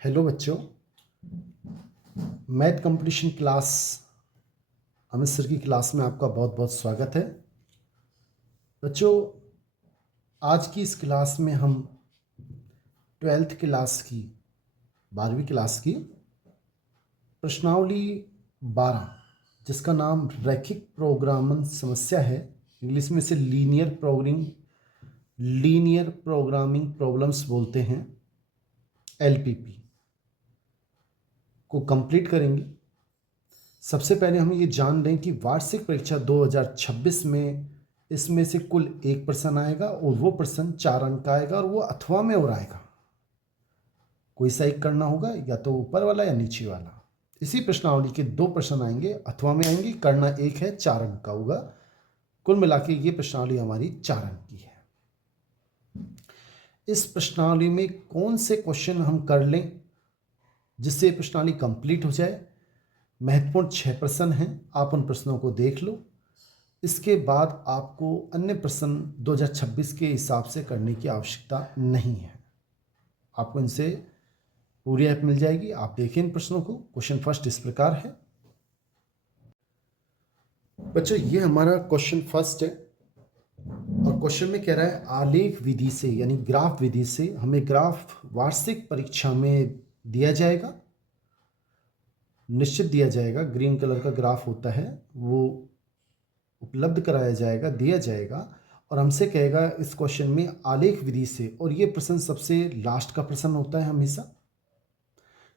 Hello बच्चों, math competition class Amit sir की class में आपका बहुत बहुत स्वागत है। बच्चों, आज की इस क्लास में हम 12th क्लास की 12वीं क्लास की प्रश्नावली 12 जिसका नाम रैखिक प्रोग्रामन समस्या है, इंग्लिश में से लीनियर प्रोग्रामिंग प्रॉब्लम्स बोलते हैं, LPP को कंप्लीट करेंगे। सबसे पहले हम ये जान लें कि वार्षिक परीक्षा 2026 में इसमें से कुल 1 प्रश्न आएगा और वो प्रश्न 4 अंक का आएगा और वो अथवा में और आएगा। कोई सा एक करना होगा, या तो ऊपर वाला या नीचे वाला। इसी प्रश्नावली के 2 प्रश्न आएंगे, अथवा में आएंगे, करना एक है, 4 अंक का होगा। कुल मिला के ये प्रश्नावली हमारी 4 अंक की है। इस प्रश्नावली में कौन से क्वेश्चन हम कर लें जिससे प्रश्नावली कंप्लीट हो जाए। महत्वपूर्ण 6 प्रश्न हैं, आप उन प्रश्नों को देख लो। इसके बाद आपको अन्य प्रश्न 2026 के हिसाब से करने की आवश्यकता नहीं है, आपको इनसे पूरी हेल्प मिल जाएगी। आप देखें इन प्रश्नों को। क्वेश्चन फर्स्ट इस प्रकार है। बच्चों, ये हमारा क्वेश्चन फर्स्ट है और क्वेश्चन में कह रहा है आलेख विधि से यानी ग्राफ विधि से हमें ग्राफ वार्षिक परीक्षा में दिया जाएगा, निश्चित दिया जाएगा। ग्रीन कलर का ग्राफ होता है, वो उपलब्ध कराया जाएगा, दिया जाएगा और हमसे कहेगा इस क्वेश्चन में आलेख विधि से। और ये प्रश्न सबसे लास्ट का प्रश्न होता है हमेशा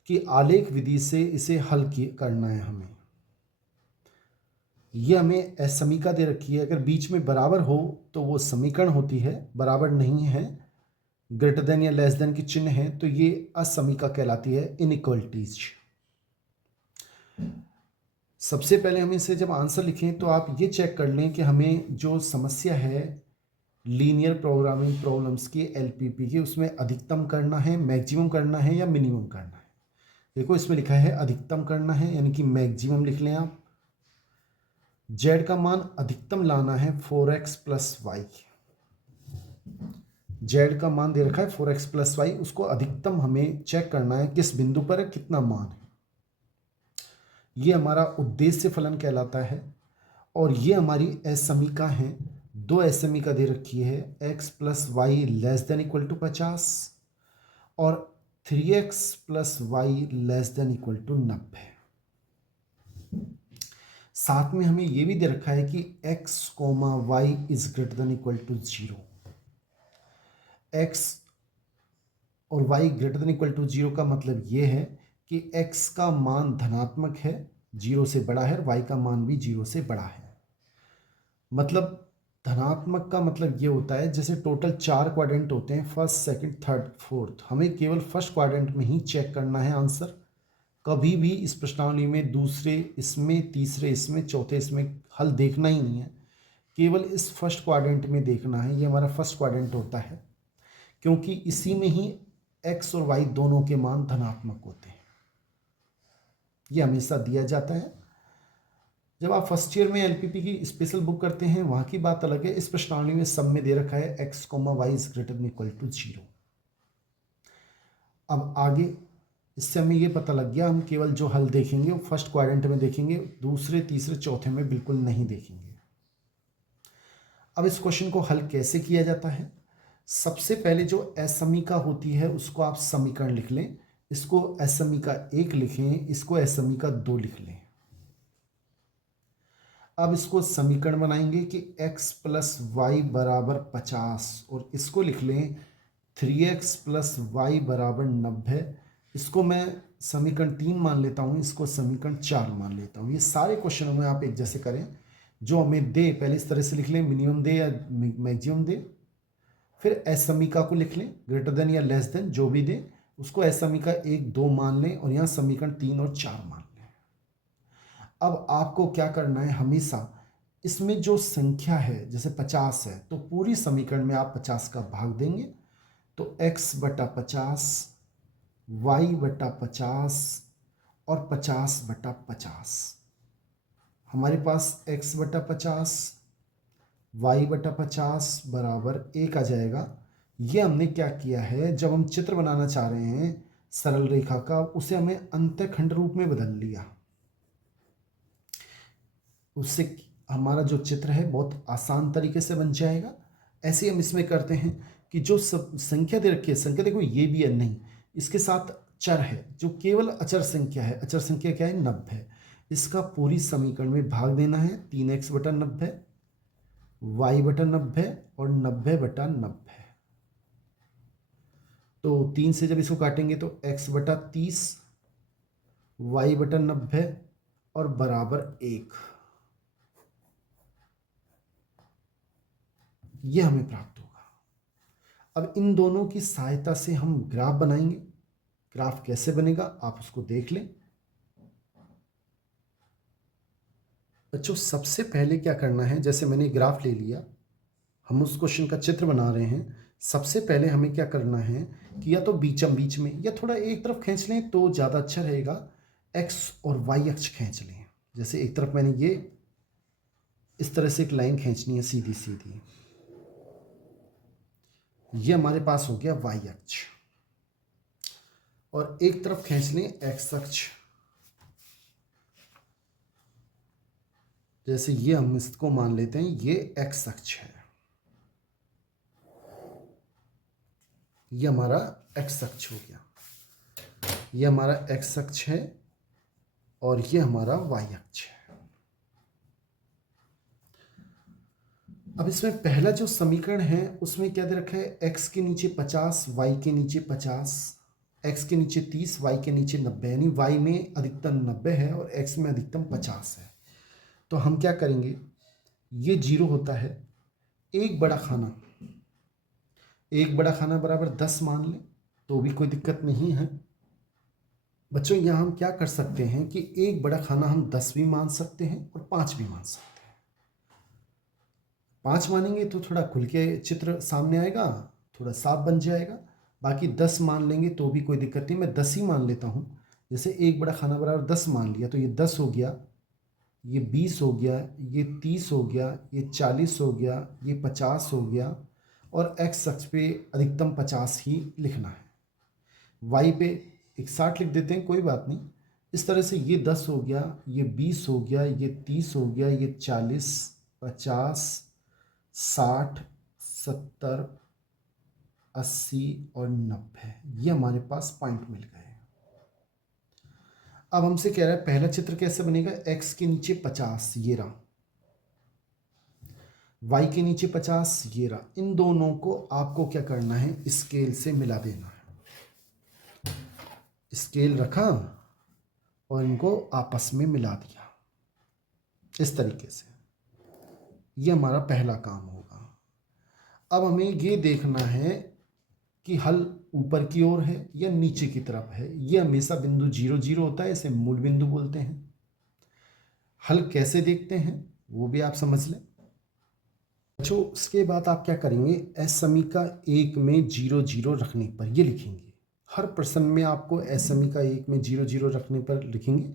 कि आलेख विधि से इसे हल करना है हमें। ये हमें असमीका दे रखी है, अगर बीच में बराबर हो तो वो समीकरण होती है, बराबर नहीं है, ग्रेटर देन या लेस देन की चिन्ह है, तो ये असमीका कहलाती है, इनइक्वलिटीज। सबसे पहले हम इसे जब आंसर लिखें तो आप ये चेक कर लें कि हमें जो समस्या है लीनियर प्रोग्रामिंग प्रॉब्लम्स की LPP की, उसमें अधिकतम करना है, मैक्सिमम करना है या मिनिमम करना है। देखो इसमें लिखा है अधिकतम करना है, यानी कि मैक्सिमम लिख लें आप। z का मान अधिकतम लाना है 4x + y। z का मान दे रखा है 4x + y, उसको अधिकतम हमें चेक करना है किस बिंदु पर है, कितना मान है। ये हमारा उद्देश्य फलन कहलाता है और ये हमारी असमीका है। 2 असमीका दे रखी है, x + y ≤ 50 और 3x + y ≤ 90। साथ में हमें ये भी दे रखा है कि x, y > 0। x और y > 0 का मतलब ये है कि x का मान धनात्मक है, 0 से बड़ा है, और y का मान भी 0 से बड़ा है। मतलब धनात्मक का मतलब ये होता है जैसे टोटल 4 क्वाड्रेंट होते हैं, फर्स्ट, सेकंड, थर्ड, फोर्थ। हमें केवल फर्स्ट क्वाड्रेंट में ही चेक करना है आंसर। कभी भी इस प्रश्नावली में दूसरे इसमें, तीसरे इसमें, चौथे इसमें हल देखना ही नहीं है, केवल इस फर्स्ट क्वाड्रेंट में देखना है। ये हमारा फर्स्ट क्वाड्रेंट होता है क्योंकि इसी में ही x और y दोनों के मान धनात्मक होते हैं। ये हमेशा दिया जाता है। जब आप फर्स्ट ईयर में LPP की स्पेशल बुक करते हैं वहाँ की बात अलग है। इस प्रश्नावली में सब में दे रखा है x, y > 0। अब आगे इससे हमें ये पता लग गया, हम केवल जो हल देखेंगे वो फर्स्ट क्वाड्रेंट में देखेंगे, दूसरे, तीसरे, चौथे में बिल्कुल नहीं देखेंगे। अब इस क्वेश्चन को हल कैसे किया जाता है। सबसे पहले जो असमीका होती है उसको आप समीकरण लिख लें। इसको असमीका 1 लिखें, इसको असमीका 2 लिख लें। अब इसको समीकरण बनाएंगे कि x + y = 50 और इसको लिख लें 3x + y = 90। इसको मैं समीकरण 3 मान लेता हूँ, इसको समीकरण 4 मान लेता हूँ। ये सारे क्वेश्चनों में आप एक जैसे करें, जो हमें दे पहले इस तरह से लिख लें, मिनिमम दे या मैक्सिमम दे। फिर असमीका को लिख लें, ग्रेटर देन या लेस देन जो भी दे, उसको असमीका 1, 2 मान लें और यहाँ समीकरण 3 और 4 मान लें। अब आपको क्या करना है, हमेशा इसमें जो संख्या है जैसे 50 है तो पूरी समीकरण में आप 50 का भाग देंगे, तो x / 50, y / 50 और 50 / 50। हमारे पास x / 50, y / 50 = 1 आ जाएगा। ये हमने क्या किया है, जब हम चित्र बनाना चाह रहे हैं सरल रेखा का, उसे हमें अंतःखंड रूप में बदल लिया। उससे हमारा जो चित्र है बहुत आसान तरीके से बन जाएगा। ऐसे हम इसमें करते हैं कि जो सब संख्या दे रखी है, संख्या देखो ये भी है नहीं, इसके साथ चर है जो केवल अचर संख्या है। अचर संख्या क्या है? 90। इसका पूरी समीकरण में भाग देना है, 3x/90, y/90 और 90/90। तो 3 से जब इसको काटेंगे तो x/30, y/90 और बराबर 1, ये हमें प्राप्त होगा। अब इन दोनों की सहायता से हम ग्राफ बनाएंगे। ग्राफ कैसे बनेगा आप उसको देख लें। बच्चों सबसे पहले क्या करना है, जैसे मैंने ग्राफ ले लिया, हम उस क्वेश्चन का चित्र बना रहे हैं। सबसे पहले हमें क्या करना है कि या तो बीचम बीच में या थोड़ा एक तरफ खींच लें तो ज़्यादा अच्छा रहेगा। एक्स और वाई अक्ष खींच लें। जैसे एक तरफ मैंने ये इस तरह से एक लाइन खींचनी है सीधी सीधी, ये हमारे पास हो गया वाई अक्ष। और एक तरफ खींच लें एक्स अक्ष। जैसे ये हम इसको मान लेते हैं ये एक्स अक्ष है, ये हमारा एक्स अक्ष हो गया, ये हमारा एक्स अक्ष है और ये हमारा वाई अक्ष है। अब इसमें पहला जो समीकरण है उसमें क्या दे रखा है? x के नीचे 50, y के नीचे 50, x के नीचे 30, y के नीचे 90, यानी y में अधिकतम 90 है और x में अधिकतम 50 है। तो हम क्या करेंगे, ये 0 होता है, एक बड़ा खाना, एक बड़ा खाना बराबर 10 मान लें तो भी कोई दिक्कत नहीं है। बच्चों यहाँ हम क्या कर सकते हैं कि एक बड़ा खाना हम 10 भी मान सकते हैं और 5 भी मान सकते हैं। 5 मानेंगे तो थोड़ा खुल के चित्र सामने आएगा, थोड़ा साफ बन जाएगा। बाकी 10 मान लेंगे तो भी कोई दिक्कत नहीं, मैं 10 ही मान लेता हूँ। जैसे एक बड़ा खाना बराबर 10 मान लिया तो ये 10 हो गया, ये 20 हो गया, ये 30 हो गया, ये 40 हो गया, ये 50 हो गया और एक्स अक्ष पे अधिकतम 50 ही लिखना है। वाई पे 61 लिख देते हैं, कोई बात नहीं। इस तरह से ये 10 हो गया, ये 20 हो गया, ये 30 हो गया, ये 40, 50, 60, 70, 80 और 90, ये हमारे पास पॉइंट मिल गए। अब हमसे कह रहा है पहला चित्र कैसे बनेगा? x के नीचे 50 ये रहा, y के नीचे 50 ये रहा। इन दोनों को आपको क्या करना है? स्केल से मिला देना है। स्केल रखा और इनको आपस में मिला दिया इस तरीके से। ये हमारा पहला काम होगा। अब हमें ये देखना है कि हल ऊपर की ओर है या नीचे की तरफ है। ये हमेशा बिंदु 0 0 होता है, इसे मूल बिंदु बोलते हैं। हल कैसे देखते हैं वो भी आप समझ लें। बच्चों उसके बाद आप क्या करेंगे? एस समीका 1 में 0 0 रखने पर ये लिखेंगे। हर प्रश्न में आपको एस समीका 1 में 0 0 रखने पर लिखेंगे।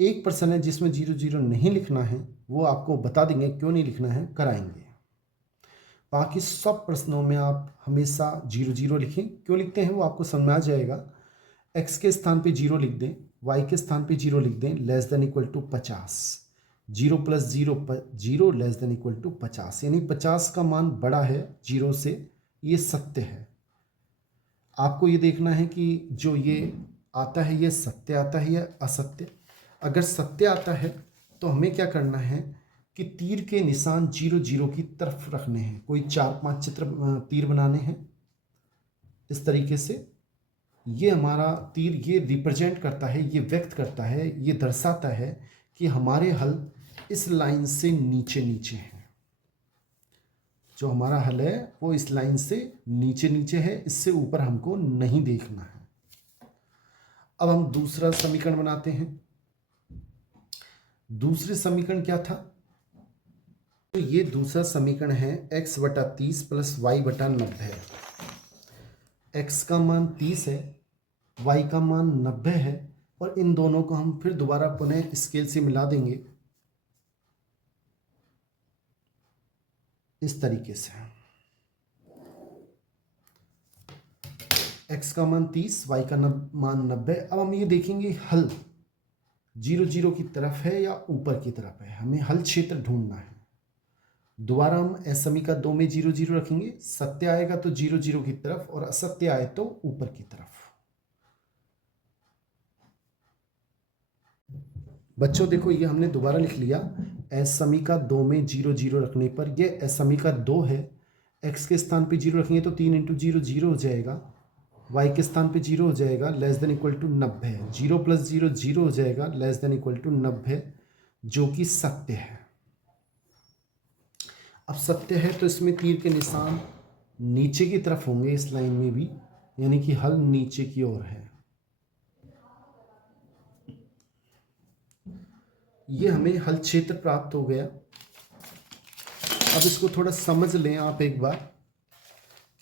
एक प्रश्न है जिसमें 0 0 नहीं लिखना है, वो आपको बता देंगे क्यों नहीं लिखना है, कराएंगे। बाकी सब प्रश्नों में आप हमेशा 0 0 लिखें। क्यों लिखते हैं वो आपको समझ में आ जाएगा। x के स्थान पे 0 लिख दें, y के स्थान पे 0 लिख दें, less than equal to 50। 0 + 0 0 less than equal to 50, यानी 50 का मान बड़ा है 0 से, ये सत्य है। आपको ये देखना है कि जो ये आता है ये सत्य आता है या असत्य। अगर सत्य आता है तो हमें क्या करना है कि तीर के निशान 0 0 की तरफ रखने हैं। कोई 4-5 चित्र तीर बनाने हैं इस तरीके से। ये हमारा तीर ये रिप्रेजेंट करता है, ये व्यक्त करता है, ये दर्शाता है कि हमारे हल इस लाइन से नीचे नीचे हैं। जो हमारा हल है वो इस लाइन से नीचे नीचे है, इससे ऊपर हमको नहीं देखना है। अब हम दूसरा समीकरण बनाते हैं। दूसरे समीकरण क्या था? तो ये दूसरा समीकरण है x/30 + y/90। x का मान 30 है, y का मान 90 है और इन दोनों को हम फिर दोबारा पुनः स्केल से मिला देंगे इस तरीके से। x का मान 30, y का मान 90। अब हम ये देखेंगे हल 0 0 की तरफ है या ऊपर की तरफ है, हमें हल क्षेत्र ढूंढना है। दोबारा हम एस समीकरण 2 में 0 0 रखेंगे, सत्य आएगा तो 0 0 की तरफ और असत्य आए तो ऊपर की तरफ। बच्चों देखो ये हमने दोबारा लिख लिया, एस समीकरण 2 में 0 0 रखने पर ये एस समीकरण 2 है, x के स्थान पे 0 रखेंगे तो 3 × 0 0 हो जाएगा, y के स्थान पे 0 हो जाएगा लेस देन इक्वल टू 90, 0 + 0 0 हो जाएगा लेस देन इक्वल टू 90, जो कि सत्य है। अब सत्य है तो इसमें तीर के निशान नीचे की तरफ होंगे इस लाइन में भी, यानी कि हल नीचे की ओर है। ये हमें हल क्षेत्र प्राप्त हो गया। अब इसको थोड़ा समझ लें आप एक बार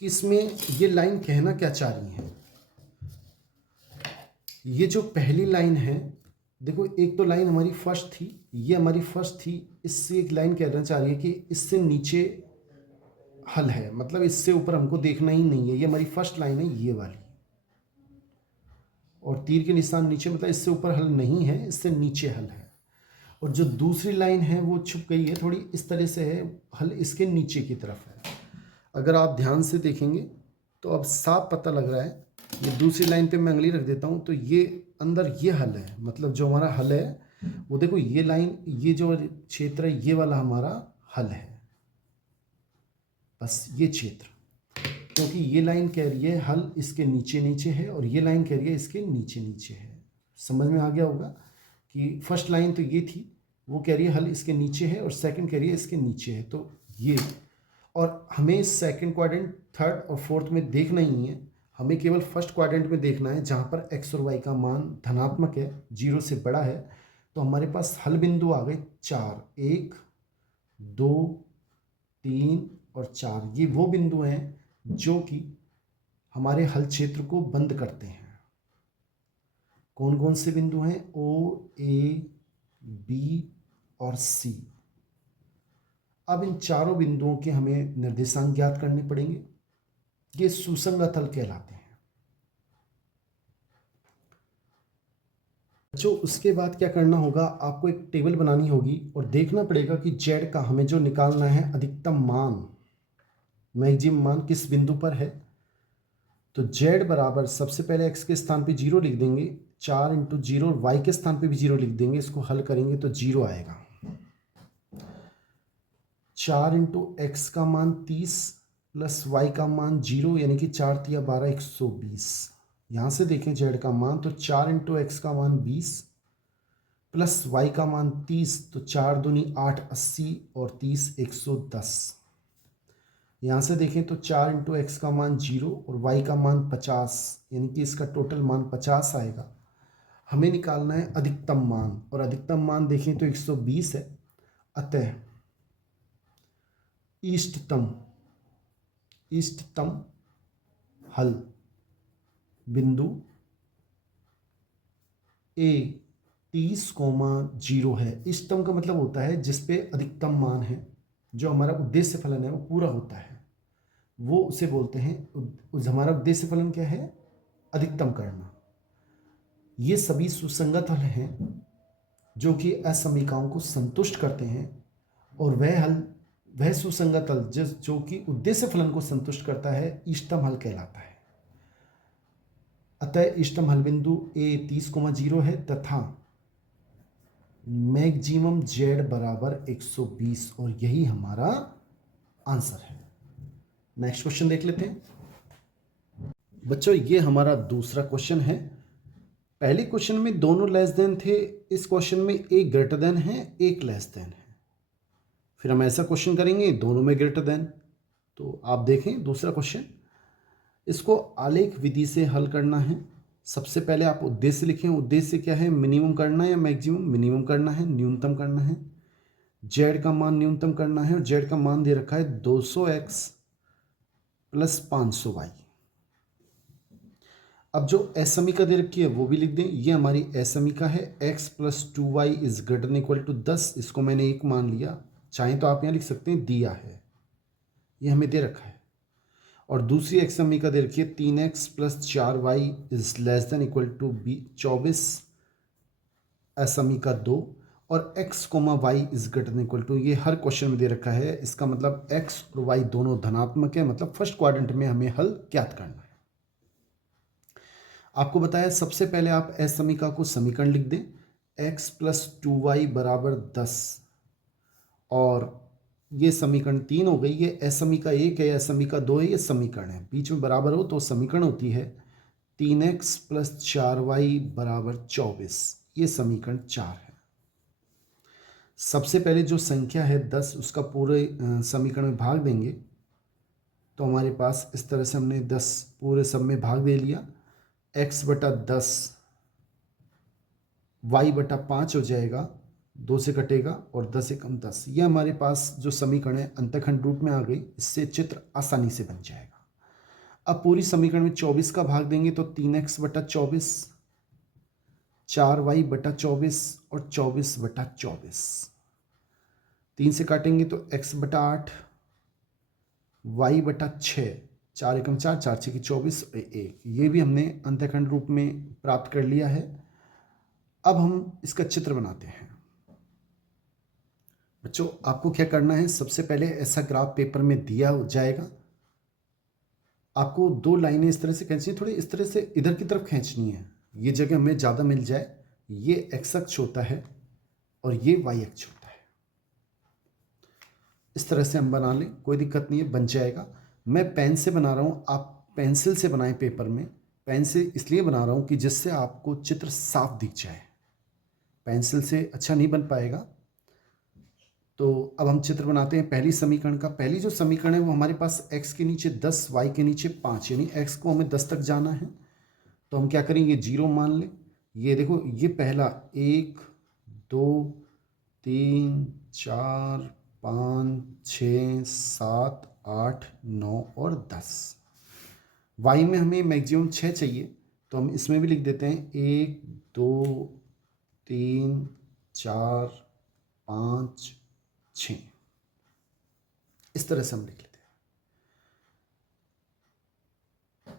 कि इसमें ये लाइन कहना क्या चाह रही है। ये जो पहली लाइन है, देखो एक तो लाइन हमारी फर्स्ट थी, ये हमारी फर्स्ट थी, इससे एक लाइन कहना चाह रही है कि इससे नीचे हल है, मतलब इससे ऊपर हमको देखना ही नहीं है। ये हमारी फर्स्ट लाइन है ये वाली, और तीर के निशान नीचे, मतलब इससे ऊपर हल नहीं है, इससे नीचे हल है। और जो दूसरी लाइन है वो छुप गई है थोड़ी, इस तरह से है, हल इसके नीचे की तरफ है। अगर आप ध्यान से देखेंगे तो अब साफ पता लग रहा है। ये दूसरी लाइन पे मैं अंगली रख देता हूँ तो ये अंदर ये हल है, मतलब जो हमारा हल है वो देखो ये लाइन, ये जो क्षेत्र है ये वाला हमारा हल है, बस ये क्षेत्र, क्योंकि ये लाइन कह रही है हल इसके नीचे नीचे है और ये लाइन कह रही है इसके नीचे नीचे है। समझ में आ गया होगा कि फर्स्ट लाइन तो ये थी, वो कह रही है हल इसके नीचे है, और सेकंड कह रही है इसके नीचे है, तो ये। और हमें सेकंड क्वाड्रेंट, थर्ड और फोर्थ में देखना ही नहीं है, हमें केवल फर्स्ट क्वाड्रेंट में देखना है जहाँ पर x और y का मान धनात्मक है, 0 से बड़ा है। तो हमारे पास हल बिंदु आ गए 4, 1 2 3 और 4। ये वो बिंदु हैं जो कि हमारे हल क्षेत्र को बंद करते हैं। कौन कौन से बिंदु हैं? O, A, B और C। अब इन चारों बिंदुओं के हमें निर्देशांक ज्ञात करने पड़ेंगे, ये सुसंगत हल कहलाते हैं। बच्चों उसके बाद क्या करना होगा, आपको एक टेबल बनानी होगी और देखना पड़ेगा कि z का हमें जो निकालना है अधिकतम मान, मैक्सिमम मान किस बिंदु पर है। तो z बराबर सबसे पहले x के स्थान पे 0 लिख देंगे, 4 × 0, और y के स्थान पे भी 0 लिख देंगे। इसको हल करेंगे तो 0 आएगा। 4 × x का मान 30 प्लस y का मान 0, यानी कि 4 × 3 = 12, 120। यहाँ से देखें z का मान, तो 4 × x का मान 20 प्लस y का मान 30, तो 4 दूनी 8, 80 और 30, 110। यहाँ से देखें तो 4 × x का मान 0 और y का मान 50, यानी कि इसका टोटल मान 50 आएगा। हमें निकालना है अधिकतम मान, और अधिकतम मान देखें तो 120 है। अतः इष्टतम हल बिंदु A 30,0 है। इष्टतम का मतलब होता है जिस पे अधिकतम मान है, जो हमारा उद्देश्य फलन है वो पूरा होता है, वो उसे बोलते हैं। हमारा उद्देश्य फलन क्या है? अधिकतम करना। ये सभी सुसंगत हल हैं जो कि असमीकाओं को संतुष्ट करते हैं, और वह सुसंगत हल जो कि उद्देश्य फलन को संतुष्ट करता है इष्टतम हल कहलाता है। अतः इष्टतम हल बिंदु A 30,0 है तथा मैक्सिमम z बराबर 120, और यही हमारा आंसर है। नेक्स्ट क्वेश्चन देख लेते हैं। बच्चों ये हमारा दूसरा क्वेश्चन है। पहले क्वेश्चन में दोनों लेस देन थे, इस क्वेश्चन में एक ग्रेटर देन है, एक लेस देन है। फिर हम ऐसा क्वेश्चन करेंगे दोनों में ग्रेटर देन। तो आप देखें दूसरा क्वेश्चन, इसको आलेख विधि से हल करना है। सबसे पहले आप उद्देश्य लिखें। उद्देश्य क्या है? मिनिमम करना है या मैक्सिमम? मिनिमम करना है, न्यूनतम करना है। z का मान न्यूनतम करना है, और z का मान दे रखा है 200x प्लस 500y। अब जो एस समीका दे रखी है वो भी लिख दें। ये हमारी एस समीका है, x + 2y > 10। इसको मैंने 1 मान लिया, चाहें तो आप यहाँ लिख सकते हैं दिया है, ये हमें दे रखा है। और दूसरी एक्स समीकरण दे रखी है 3x + 4y is less than equal to 24 समीकरण 2 और x, y is greater than equal to, ये हर क्वेश्चन में दे रखा है। इसका मतलब x और y दोनों धनात्मक है, मतलब फर्स्ट क्वाड्रेंट में हमें हल ज्ञात करना है। आपको बताया सबसे पहले आप एस समीकरण को समीकरण लिख दें, x + 2y = 10 और ये समीकरण 3 हो गई। ये एस समीकरण 1 है या समीकरण 2 है, ये समीकरण है, बीच में बराबर हो तो समीकरण होती है 3x + 4y = 24, ये समीकरण 4 है। सबसे पहले जो संख्या है 10 उसका पूरे समीकरण में भाग देंगे तो हमारे पास इस तरह से हमने 10 पूरे सब में भाग दे लिया, x/10 y/5 हो जाएगा, 2 से कटेगा और 10 × 10, यह हमारे पास जो समीकरण है अंतःखंड रूप में आ गई। इससे चित्र आसानी से बन जाएगा। अब पूरी समीकरण में 24 का भाग देंगे तो 3x/24, 4y/24 और 24/24, 3 से काटेंगे तो x/8, y/6, 4 × 4, 4 × 6 = 24 और 1, ये भी हमने अंतःखंड रूप में प्राप्त कर लिया है। अब हम इसका चित्र बनाते हैं। बच्चों आपको क्या करना है, सबसे पहले ऐसा ग्राफ पेपर में दिया जाएगा, आपको 2 लाइनें इस तरह से खींचनी, थोड़ी इस तरह से इधर की तरफ खींचनी है, ये जगह हमें ज़्यादा मिल जाए। ये एक्स अक्ष होता है और ये वाई अक्ष होता है। इस तरह से हम बना लें, कोई दिक्कत नहीं है, बन जाएगा। मैं पेन से बना रहा हूँ, आप पेंसिल से बनाएं पेपर में। पेन से इसलिए बना रहा हूँ कि जिससे आपको चित्र साफ दिख जाए, पेंसिल से अच्छा नहीं बन पाएगा। तो अब हम चित्र बनाते हैं पहली समीकरण का। पहली जो समीकरण है वो हमारे पास x के नीचे 10, y के नीचे 5, यानी x को हमें 10 तक जाना है। तो हम क्या करेंगे, 0 मान लें। ये देखो, ये पहला 1 2 3 4 5 6 7 8 9 और 10। y में हमें मैक्सिमम 6 चाहिए, तो हम इसमें भी लिख देते हैं 1 2 3 4 5 6, इस तरह से हम लिख लेते हैं।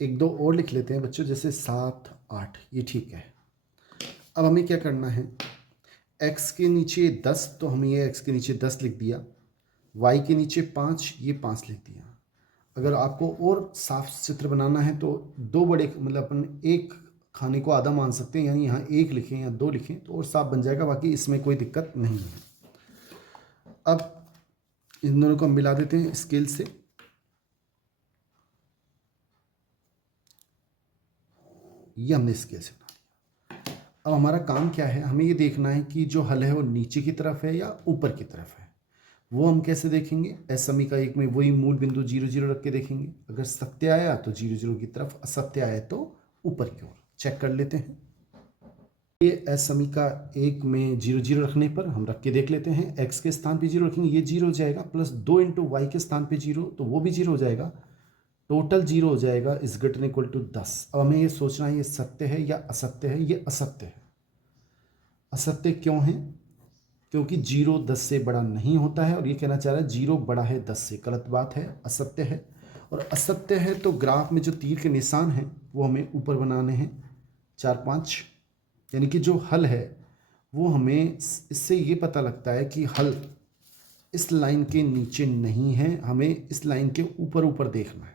1 2 और लिख लेते हैं बच्चों, जैसे 7 8, ये ठीक है। अब हमें क्या करना है, x के नीचे 10, तो हमें ये x के नीचे 10 लिख दिया, y के नीचे 5, ये 5 लिख दिया। अगर आपको और साफ चित्र बनाना है तो 2 बड़े, मतलब अपन एक खाने को आधा मान सकते हैं, यानी यहाँ 1 लिखें या 2 लिखें तो और साफ बन जाएगा, बाकी इसमें कोई दिक्कत नहीं है। अब इन दोनों को हम मिला देते हैं स्केल से। ये हमने स्केल से बना दिया। अब हमारा काम क्या है, हमें ये देखना है कि जो हल है वो नीचे की तरफ है या ऊपर की तरफ है। वो हम कैसे देखेंगे, एस समीकरण 1 में वही मूल बिंदु 0 0 रख के देखेंगे। अगर सत्य आया तो 0 0 की तरफ, असत्य आया तो ऊपर की ओर। चेक कर लेते हैं। ये एस समीकरण 1 में 0 0 रखने पर हम रख के देख लेते हैं। x के स्थान पे 0 रखेंगे, ये 0 हो जाएगा, प्लस 2 × y के स्थान पे 0, तो वो भी 0 हो जाएगा, टोटल 0 हो जाएगा, is greater than equal to 10। अब हमें ये सोचना है ये सत्य है या असत्य है। ये असत्य है। असत्य क्यों है, क्योंकि 0 10 से बड़ा नहीं होता है, और ये कहना चाह रहा है 0 बड़ा है 10 से। गलत बात है, असत्य है। और असत्य है तो ग्राफ में जो तीर के निशान हैं वो हमें ऊपर बनाने हैं, 4 5, यानी कि जो हल है वो हमें इससे ये पता लगता है कि हल इस लाइन के नीचे नहीं है, हमें इस लाइन के ऊपर ऊपर देखना है,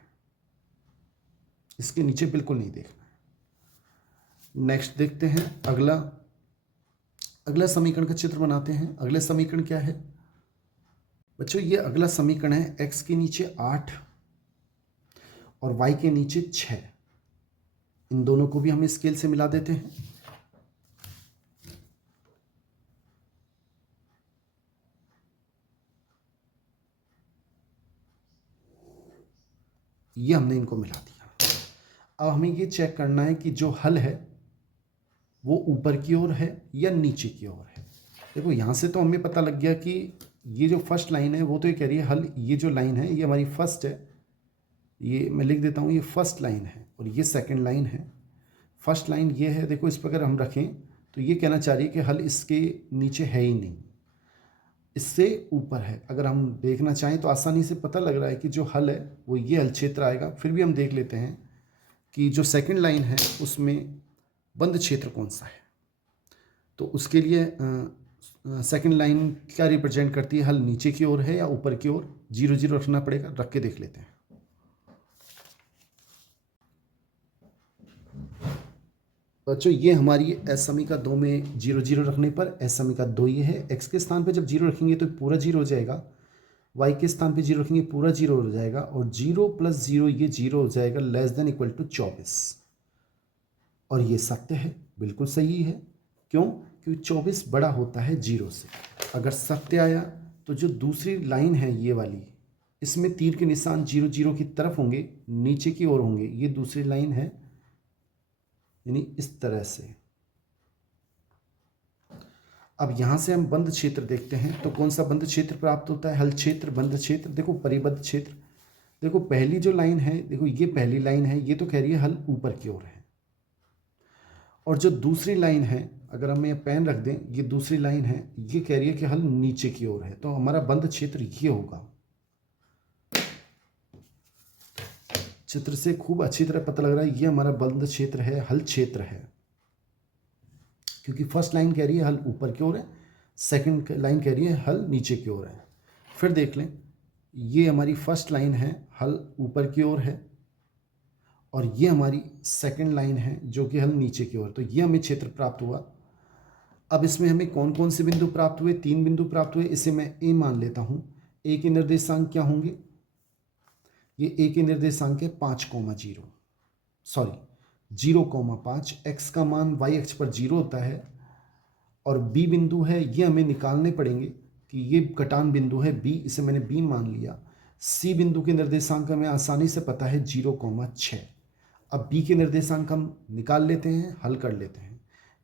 इसके नीचे बिल्कुल नहीं देखना है। नेक्स्ट देखते हैं अगला समीकरण का चित्र बनाते हैं। अगला समीकरण क्या है बच्चों, ये अगला समीकरण है x के नीचे 8 और y के नीचे 6। इन दोनों को भी हम स्केल से मिला देते हैं। ये हमने इनको मिला दिया। अब हमें ये चेक करना है कि जो हल है वो ऊपर की ओर है या नीचे की ओर है। देखो यहाँ से तो हमें पता लग गया कि ये जो फर्स्ट लाइन है वो तो ये कह रही है हल, ये जो लाइन है ये हमारी फर्स्ट है, ये मैं लिख देता हूँ, ये फर्स्ट लाइन है और ये सेकंड लाइन है। फर्स्ट लाइन ये है, देखो इस पर अगर हम रखें तो ये कहना चाह रही है कि हल इसके नीचे है ही नहीं। इससे ऊपर है। अगर हम देखना चाहें तो आसानी से पता लग रहा है कि जो हल है वो ये हल क्षेत्र आएगा। फिर भी हम देख लेते हैं कि जो सेकंड लाइन है उसमें बंद क्षेत्र कौन सा है। तो उसके लिए सेकंड लाइन क्या रिप्रेजेंट करती है, हल नीचे की ओर है या ऊपर की ओर, 0 0 रखना पड़ेगा। रख के देख लेते हैं। बच्चों ये हमारी एस समीका 2 में 0 0 रखने पर एस समीका 2 ये है। एक्स के स्थान पे जब 0 रखेंगे तो पूरा 0 हो जाएगा, वाई के स्थान पे 0 रखेंगे पूरा 0 हो जाएगा, और 0 + 0 ये 0 हो जाएगा, लेस देन इक्वल टू 24। और ये सत्य है, बिल्कुल सही है। क्यों? क्योंकि 24 बड़ा होता है 0 से। अगर सत्य आया तो जो दूसरी लाइन है ये वाली, इसमें तीर के निशान 0 0 की तरफ होंगे, नीचे की ओर होंगे। ये दूसरी लाइन है, यानी इस तरह से। अब यहां से हम बंद क्षेत्र देखते हैं तो कौन सा बंद क्षेत्र प्राप्त होता है, हल क्षेत्र, बंद क्षेत्र। देखो परिबद्ध क्षेत्र, देखो पहली जो लाइन है, देखो ये पहली लाइन है, ये तो कह रही है हल ऊपर की ओर है। और जो दूसरी लाइन है, अगर हम ये पेन रख दें, ये दूसरी लाइन है, ये कह रही है कि हल नीचे की ओर है। तो हमारा बंद क्षेत्र ये होगा। चित्र से खूब अच्छी तरह पता लग रहा है ये हमारा बंद क्षेत्र है, हल क्षेत्र है। क्योंकि फर्स्ट लाइन कह रही है हल ऊपर की ओर है, सेकंड लाइन कह रही है हल नीचे की ओर है। फिर देख लें, ये हमारी फर्स्ट लाइन है, हल ऊपर की ओर है, और ये हमारी सेकंड लाइन है जो कि हल नीचे की ओर। तो ये हमें क्षेत्र प्राप्त हुआ। अब इसमें हमें कौन कौन से बिंदु प्राप्त हुए, 3 बिंदु प्राप्त हुए। इसे मैं ए मान लेता हूँ। ए के निर्देशांक क्या होंगे, ये ए के निर्देशांक है 5,0, सॉरी 0,5। एक्स का मान वाई अक्ष पर 0 होता है, और बी बिंदु है, ये हमें निकालने पड़ेंगे कि ये कटान बिंदु है बी, इसे मैंने बी मान लिया। सी बिंदु के निर्देशांक हमें आसानी से पता है 0,6। अब बी के निर्देशांक हम निकाल लेते हैं, हल कर लेते हैं।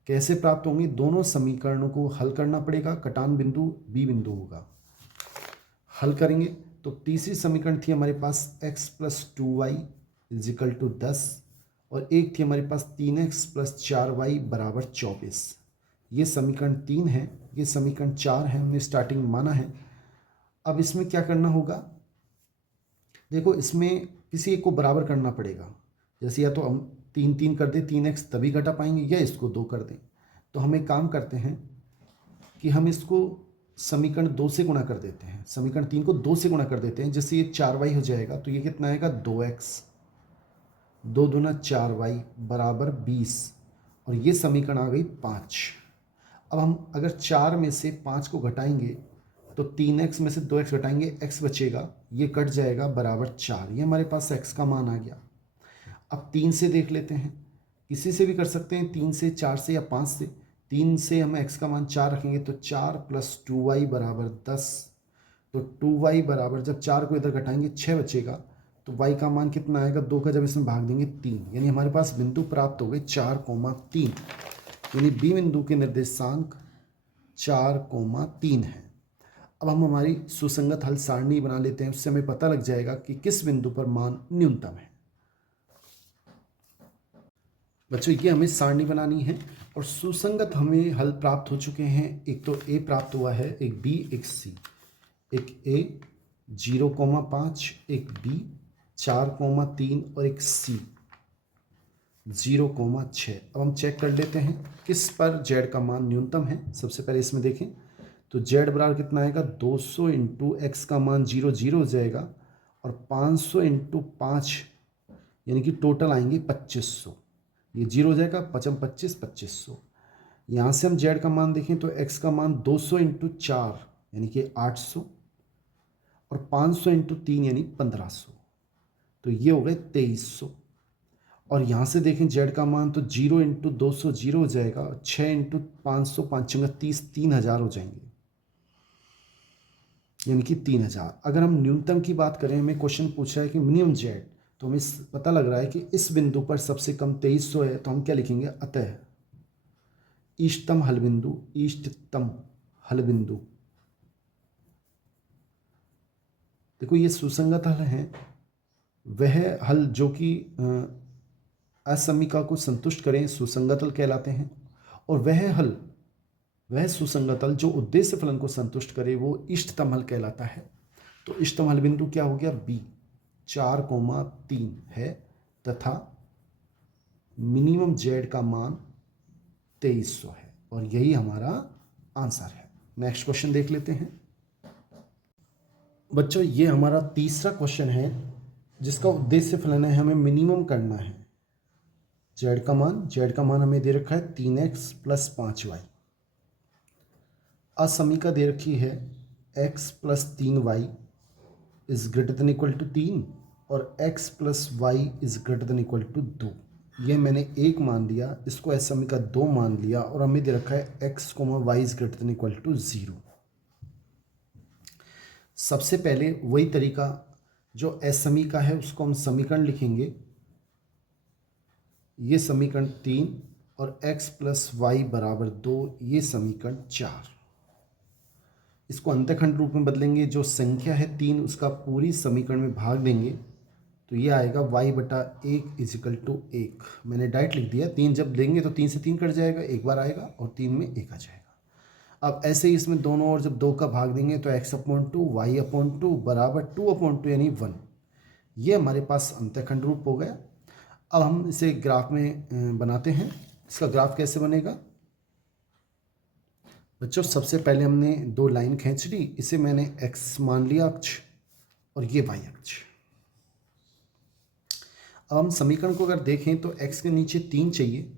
कैसे प्राप्त होंगे, दोनों समीकरणों को हल करना पड़ेगा। कटान बिंदु बी बिंदु होगा, हल करेंगे तो तीसरी समीकरण थी हमारे पास x + 2y = 10, और एक थी हमारे पास 3x + 4y = 24। ये समीकरण 3 है, ये समीकरण 4 है, हमने स्टार्टिंग माना है। अब इसमें क्या करना होगा, देखो इसमें किसी एक को बराबर करना पड़ेगा। जैसे या तो हम 3 3 कर दें, 3x तभी घटा पाएंगे, या इसको 2 कर दें। तो हम एक काम करते हैं कि हम इसको समीकरण 2 से गुणा कर देते हैं, समीकरण 3 को 2 से गुणा कर देते हैं। जैसे ये 4y हो जाएगा तो ये कितना आएगा, 2x, 2 दूना 4y = 20, और ये समीकरण आ गई 5। अब हम अगर 4 में से 5 को घटाएंगे तो 3x में से 2x घटाएंगे, x बचेगा, ये कट जाएगा, बराबर 4। ये हमारे पास x का मान आ गया। अब 3 से देख लेते हैं, किसी से भी कर सकते हैं, 3 से, 4 से या 5 से। 3 से हम x का मान 4 रखेंगे तो 4 + 2y = 10। तो 2y बराबर, जब 4 को इधर घटाएंगे 6 बचेगा, तो y का मान कितना आएगा, 2 का जब इसमें भाग देंगे 3। यानी हमारे पास बिंदु प्राप्त हो गए 4,3। यानी बी बिंदु के निर्देशांक 4,3 है। अब हम हमारी सुसंगत हल सारणी बना लेते हैं, उससे हमें पता लग जाएगा कि किस बिंदु पर मान न्यूनतम है। बच्चों ये हमें सारणी बनानी है, और सुसंगत हमें हल प्राप्त हो चुके हैं। एक तो ए प्राप्त हुआ है, एक बी, एक सी। एक ए 0,5, एक बी 4,3, और एक सी 0,6। अब हम चेक कर लेते हैं किस पर जेड का मान न्यूनतम है। सबसे पहले इसमें देखें तो जेड बराबर कितना आएगा, 200 × एक्स का मान 0 0 हो जाएगा, और 500 × 5 यानी कि टोटल आएंगे 2500। ये 0 हो जाएगा, 5 25 2500। यहाँ से हम जेड का मान देखें तो एक्स का मान 200 × 4 यानी कि 800, और 500 × 3 यानी 1500। तो ये हो गए 2300। और यहाँ से देखें जेड का मान तो 0 × 200 0 हो जाएगा, 6 × 500 5 30 3000 हो जाएंगे, यानी कि 3000। अगर हम न्यूनतम की बात करें, हमें क्वेश्चन पूछा है कि मिनिमम जेड, तो हमें पता लग रहा है कि इस बिंदु पर सबसे कम 2300 है। तो हम क्या लिखेंगे, अतः इष्टतम हल बिंदु, इष्टतम हल बिंदु। देखो ये सुसंगत हल है, वह हल जो कि असमीका को संतुष्ट करें सुसंगत हल कहलाते हैं, और वह हल वह सुसंगत हल जो उद्देश्य फलन को संतुष्ट करे वो इष्टतम हल कहलाता है। तो इष्टतम हल बिंदु क्या हो गया, बी 4,3 है तथा मिनिमम जेड का मान 2300 है और यही हमारा आंसर है। नेक्स्ट क्वेश्चन देख लेते हैं बच्चों। ये हमारा तीसरा क्वेश्चन है जिसका उद्देश्य फलन है हमें मिनिमम करना है। जेड का मान हमें दे रखा है 3x + 5y। असमीका दे रखी है x + 3y > 3 और x + y > 2। ये मैंने 1 मान लिया, इसको असमीका 2 मान लिया और हमें दे रखा है x, y > 0। सबसे पहले वही तरीका जो असमीका है उसको हम समीकरण लिखेंगे। ये समीकरण 3 और x + y = 2, ये समीकरण 4। इसको अंतःखंड रूप में बदलेंगे, जो संख्या है 3 उसका पूरी समीकरण में भाग देंगे तो ये आएगा y/1 = 1। मैंने डायरेक्ट लिख दिया, 3 जब लेंगे तो 3 से 3 कट जाएगा, एक बार आएगा और 3 में 1 आ जाएगा। अब ऐसे ही इसमें दोनों ओर जब 2 का भाग देंगे तो x/2 y/2 = 2/2 यानी 1। ये हमारे पास अंतःखंड रूप हो गया। अब हम इसे ग्राफ में बनाते हैं। इसका ग्राफ कैसे बनेगा बच्चों, सबसे पहले हमने 2 लाइन खींच ली, इसे मैंने x मान लिया अक्ष और ये y अक्ष। अब हम समीकरण को अगर देखें तो x के नीचे 3 चाहिए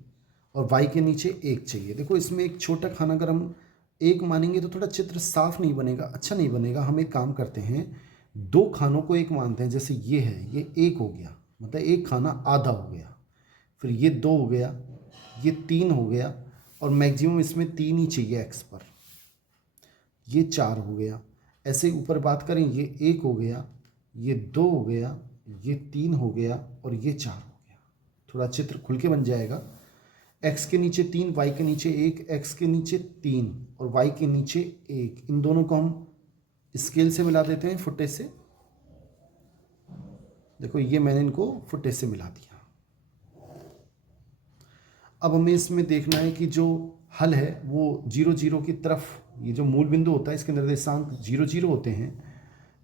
और y के नीचे 1 चाहिए। देखो इसमें एक छोटा खाना अगर हम 1 मानेंगे तो थोड़ा चित्र साफ नहीं बनेगा, अच्छा नहीं बनेगा। हम एक काम करते हैं, 2 खानों को 1 मानते हैं। जैसे ये है, ये 1 हो गया, मतलब एक खाना आधा हो गया, फिर ये 2 हो गया, ये 3 हो गया और मैक्सिमम इसमें 3 ही चाहिए x पर, ये 4 हो गया। ऐसे ऊपर बात करें, ये 1 हो गया, ये 2 हो गया, ये 3 हो गया और ये 4 हो गया। थोड़ा चित्र खुल के बन जाएगा। x के नीचे 3, y के नीचे 1, x के नीचे 3 और y के नीचे 1। इन दोनों को हम स्केल से मिला देते हैं, फुटे से। देखो ये मैंने इनको फुटे से मिला दिया। अब हमें इसमें देखना है कि जो हल है वो 0 0 की तरफ, ये जो मूल बिंदु होता है इसके निर्देशांक 0 0 होते हैं,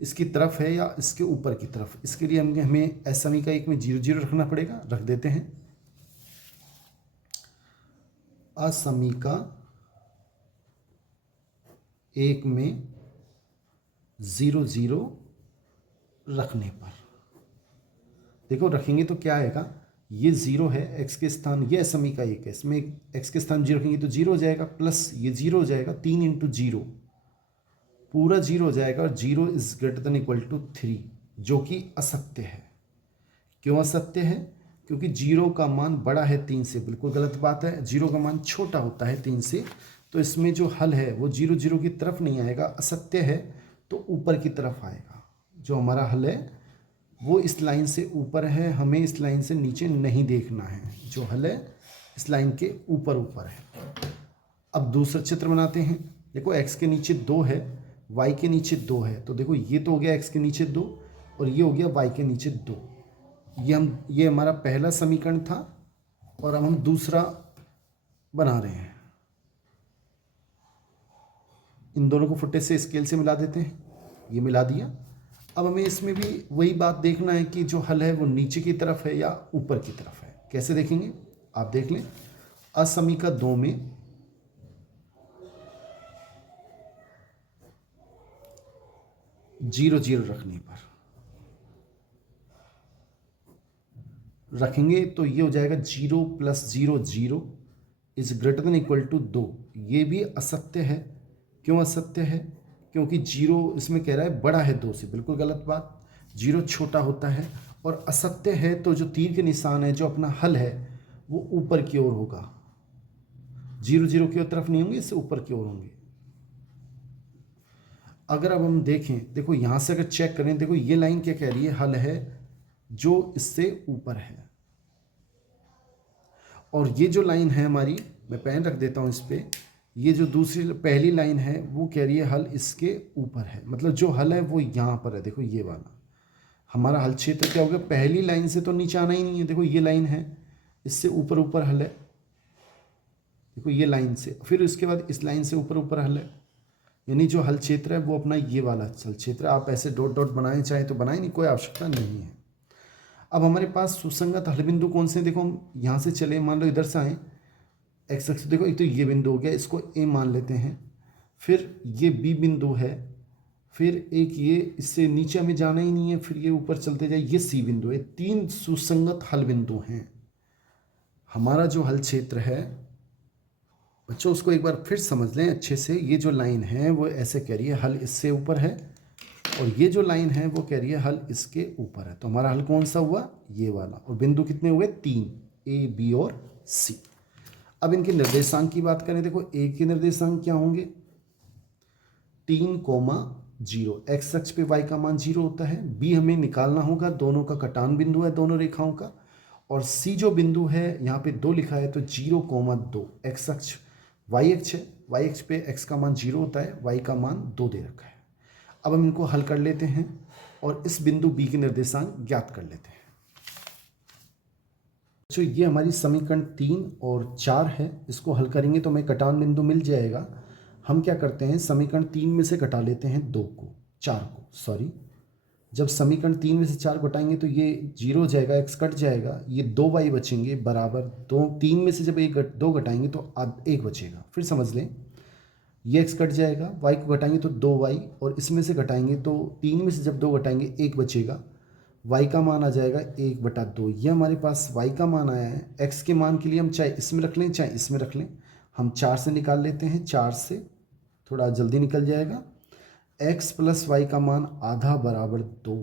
इसकी तरफ है या इसके ऊपर की तरफ। इसके लिए हमें असमीका 1 में 0 0 रखना पड़ेगा। रख देते हैं। असमीका 1 में 0 0 रखने पर देखो रखेंगे तो क्या आएगा, ये 0 है x के स्थान, ये असमीका 1 है, इसमें x के स्थान 0 रखेंगे तो 0 हो जाएगा, प्लस ये 0 हो जाएगा, 3 × 0 पूरा 0 हो जाएगा और 0 > 3, जो कि असत्य है। क्यों असत्य है? क्योंकि 0 का मान बड़ा है 3 से। बिल्कुल गलत बात है, 0 का मान छोटा होता है 3 से। तो इसमें जो हल है वो 0 0 की तरफ नहीं आएगा, असत्य है तो ऊपर की तरफ आएगा। जो हमारा हल है वो इस लाइन से ऊपर है, हमें इस लाइन से नीचे नहीं देखना है। जो हल है इस लाइन के ऊपर ऊपर है। अब दूसरा चित्र बनाते हैं। देखो x के नीचे 2 है, y के नीचे 2 है, तो देखो ये तो हो गया x के नीचे 2 और ये हो गया y के नीचे 2। ये हमारा पहला समीकरण था और अब हम दूसरा बना रहे हैं। इन दोनों को फुटे से स्केल से मिला देते हैं। ये मिला दिया। अब हमें इसमें भी वही बात देखना है कि जो हल है वो नीचे की तरफ है या ऊपर की तरफ है। कैसे देखेंगे आप देख लें। असमीका 2 में 0 0 रखने पर रखेंगे तो ये हो जाएगा 0 + 0 0 > 2। ये भी असत्य है। क्यों असत्य है? क्योंकि 0 इसमें कह रहा है बड़ा है 2 से। बिल्कुल गलत बात, 0 छोटा होता है और असत्य है तो जो तीर के निशान है, जो अपना हल है वो ऊपर की ओर होगा। 0 0 की तरफ नहीं होंगे, इससे ऊपर की ओर होंगे। अगर अब हम देखें, देखो यहाँ से अगर चेक करें, देखो ये लाइन क्या कह रही है, हल है जो इससे ऊपर है। और ये जो लाइन है हमारी, मैं पेन रख देता हूँ इस पर, ये जो दूसरी पहली लाइन है वो कह रही है हल इसके ऊपर है। मतलब जो हल है वो यहाँ पर है। देखो ये वाला हमारा हल क्षेत्र क्या हो गया, पहली लाइन से तो नीचे आना ही नहीं है। देखो ये लाइन है, इससे ऊपर ऊपर हल है। देखो ये लाइन से, फिर उसके बाद इस लाइन से ऊपर ऊपर हल है, यानी जो हल क्षेत्र है वो अपना ये वाला हल क्षेत्र। आप ऐसे डॉट डॉट बनाए चाहे तो बनाए, नहीं कोई आवश्यकता नहीं है। अब हमारे पास सुसंगत हल बिंदु कौन से, देखो हम यहाँ से चले, मान लो इधर से आए एक्स एक्स, देखो एक तो ये बिंदु हो गया, इसको ए मान लेते हैं, फिर ये बी बिंदु है, फिर एक ये, इससे नीचे हमें जाना ही नहीं है, फिर ये ऊपर चलते जाए, ये सी बिंदु है। 3 सुसंगत हल बिंदु हैं। हमारा जो हल क्षेत्र है बच्चों, उसको एक बार फिर समझ लें अच्छे से। ये जो लाइन है वो ऐसे कह रही है हल इससे ऊपर है, और ये जो लाइन है वो कह रही है हल इसके ऊपर है। तो हमारा हल कौन सा हुआ, ये वाला। और बिंदु कितने हुए, 3, ए बी और सी। अब इनके निर्देशांक की बात करें, देखो ए के निर्देशांक क्या होंगे, 3,0। एक्स अक्ष पे y का मान 0 होता है। बी हमें निकालना होगा, दोनों का कटान बिंदु है दोनों रेखाओं का। और सी जो बिंदु है यहाँ पे 2 लिखा है, तो 0,2। एक्स अक्ष y अक्ष है, y अक्ष पे x का मान 0 होता है, y का मान 2 दे रखा है। अब हम इनको हल कर लेते हैं और इस बिंदु बी के निर्देशांक ज्ञात कर लेते हैं। तो ये हमारी समीकरण 3 और 4 है, इसको हल करेंगे तो हमें कटान बिंदु मिल जाएगा। हम क्या करते हैं, समीकरण 3 में से घटा लेते हैं 4 को, सॉरी। जब समीकरण 3 में से 4 घटाएंगे तो ये 0 हो जाएगा, x कट जाएगा, ये 2y बचेंगे बराबर 2। 3 में से जब 2 घटाएंगे तो 1 बचेगा। फिर समझ लें, ये x कट जाएगा, y को घटाएंगे तो 2y, और इसमें से घटाएंगे तो 3 में से जब 2 घटाएंगे 1 बचेगा, y का मान आ जाएगा 1/2। ये हमारे पास y का मान आया है। x के मान के लिए हम चाहे इसमें रख लें चाहे इसमें रख लें, हम 4 से निकाल लेते हैं, 4 से थोड़ा जल्दी निकल जाएगा। x प्लस वाई का मान आधा बराबर 2,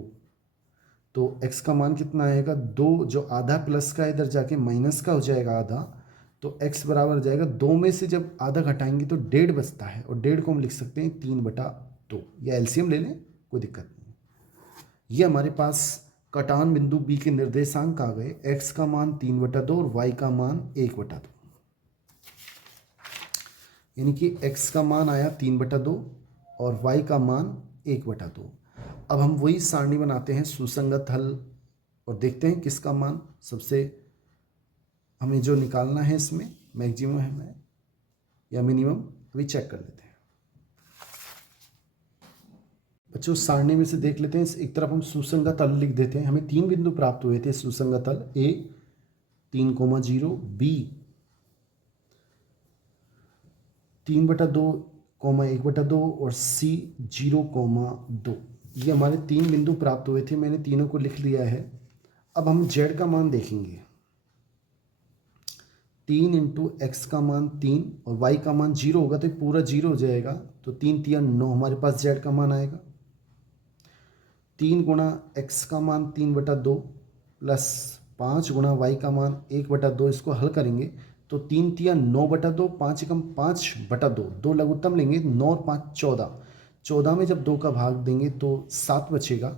तो x का मान कितना आएगा, 2, जो आधा प्लस का इधर जाके माइनस का हो जाएगा आधा, तो x बराबर हो जाएगा 2 में से जब आधा घटाएंगे तो 1.5 बचता है, और 1.5 को हम लिख सकते हैं 3/2, या एलसीएम ले लें, कोई दिक्कत नहीं। ये हमारे पास कटान बिंदु बी के निर्देशांक आ गए, x का मान 3/2 और y का मान 1/2, यानी कि x का मान आया 3/2 और y का मान 1/2। अब हम वही सारणी बनाते हैं सुसंगत हल, और देखते हैं किसका मान सबसे, हमें जो निकालना है इसमें मैक्सिमम है या मिनिमम, अभी चेक कर लेते हैं। बच्चों सारणी में से देख लेते हैं, एक तरफ हम सुसंगत हल लिख देते हैं। हमें 3 बिंदु प्राप्त हुए थे सुसंगत हल, a 3,0, b 3/2, 1/2 और c 0,2। ये हमारे 3 बिंदु प्राप्त हुए थे, मैंने तीनों को लिख लिया है। अब हम z का मान देखेंगे, 3 इंटू एक्स का मान 3 और y का मान 0 होगा, तो पूरा 0 हो जाएगा, तो 3 3 9 हमारे पास z का मान आएगा। 3 गुणा x का मान 3/2 प्लस 5 गुणा y का मान 1/2, इसको हल करेंगे तो 3 3 9/2, 5 एकम 5/2, 2 लघुत्तम लेंगे, 9 और 5 14, 14 में जब 2 का भाग देंगे तो 7 बचेगा,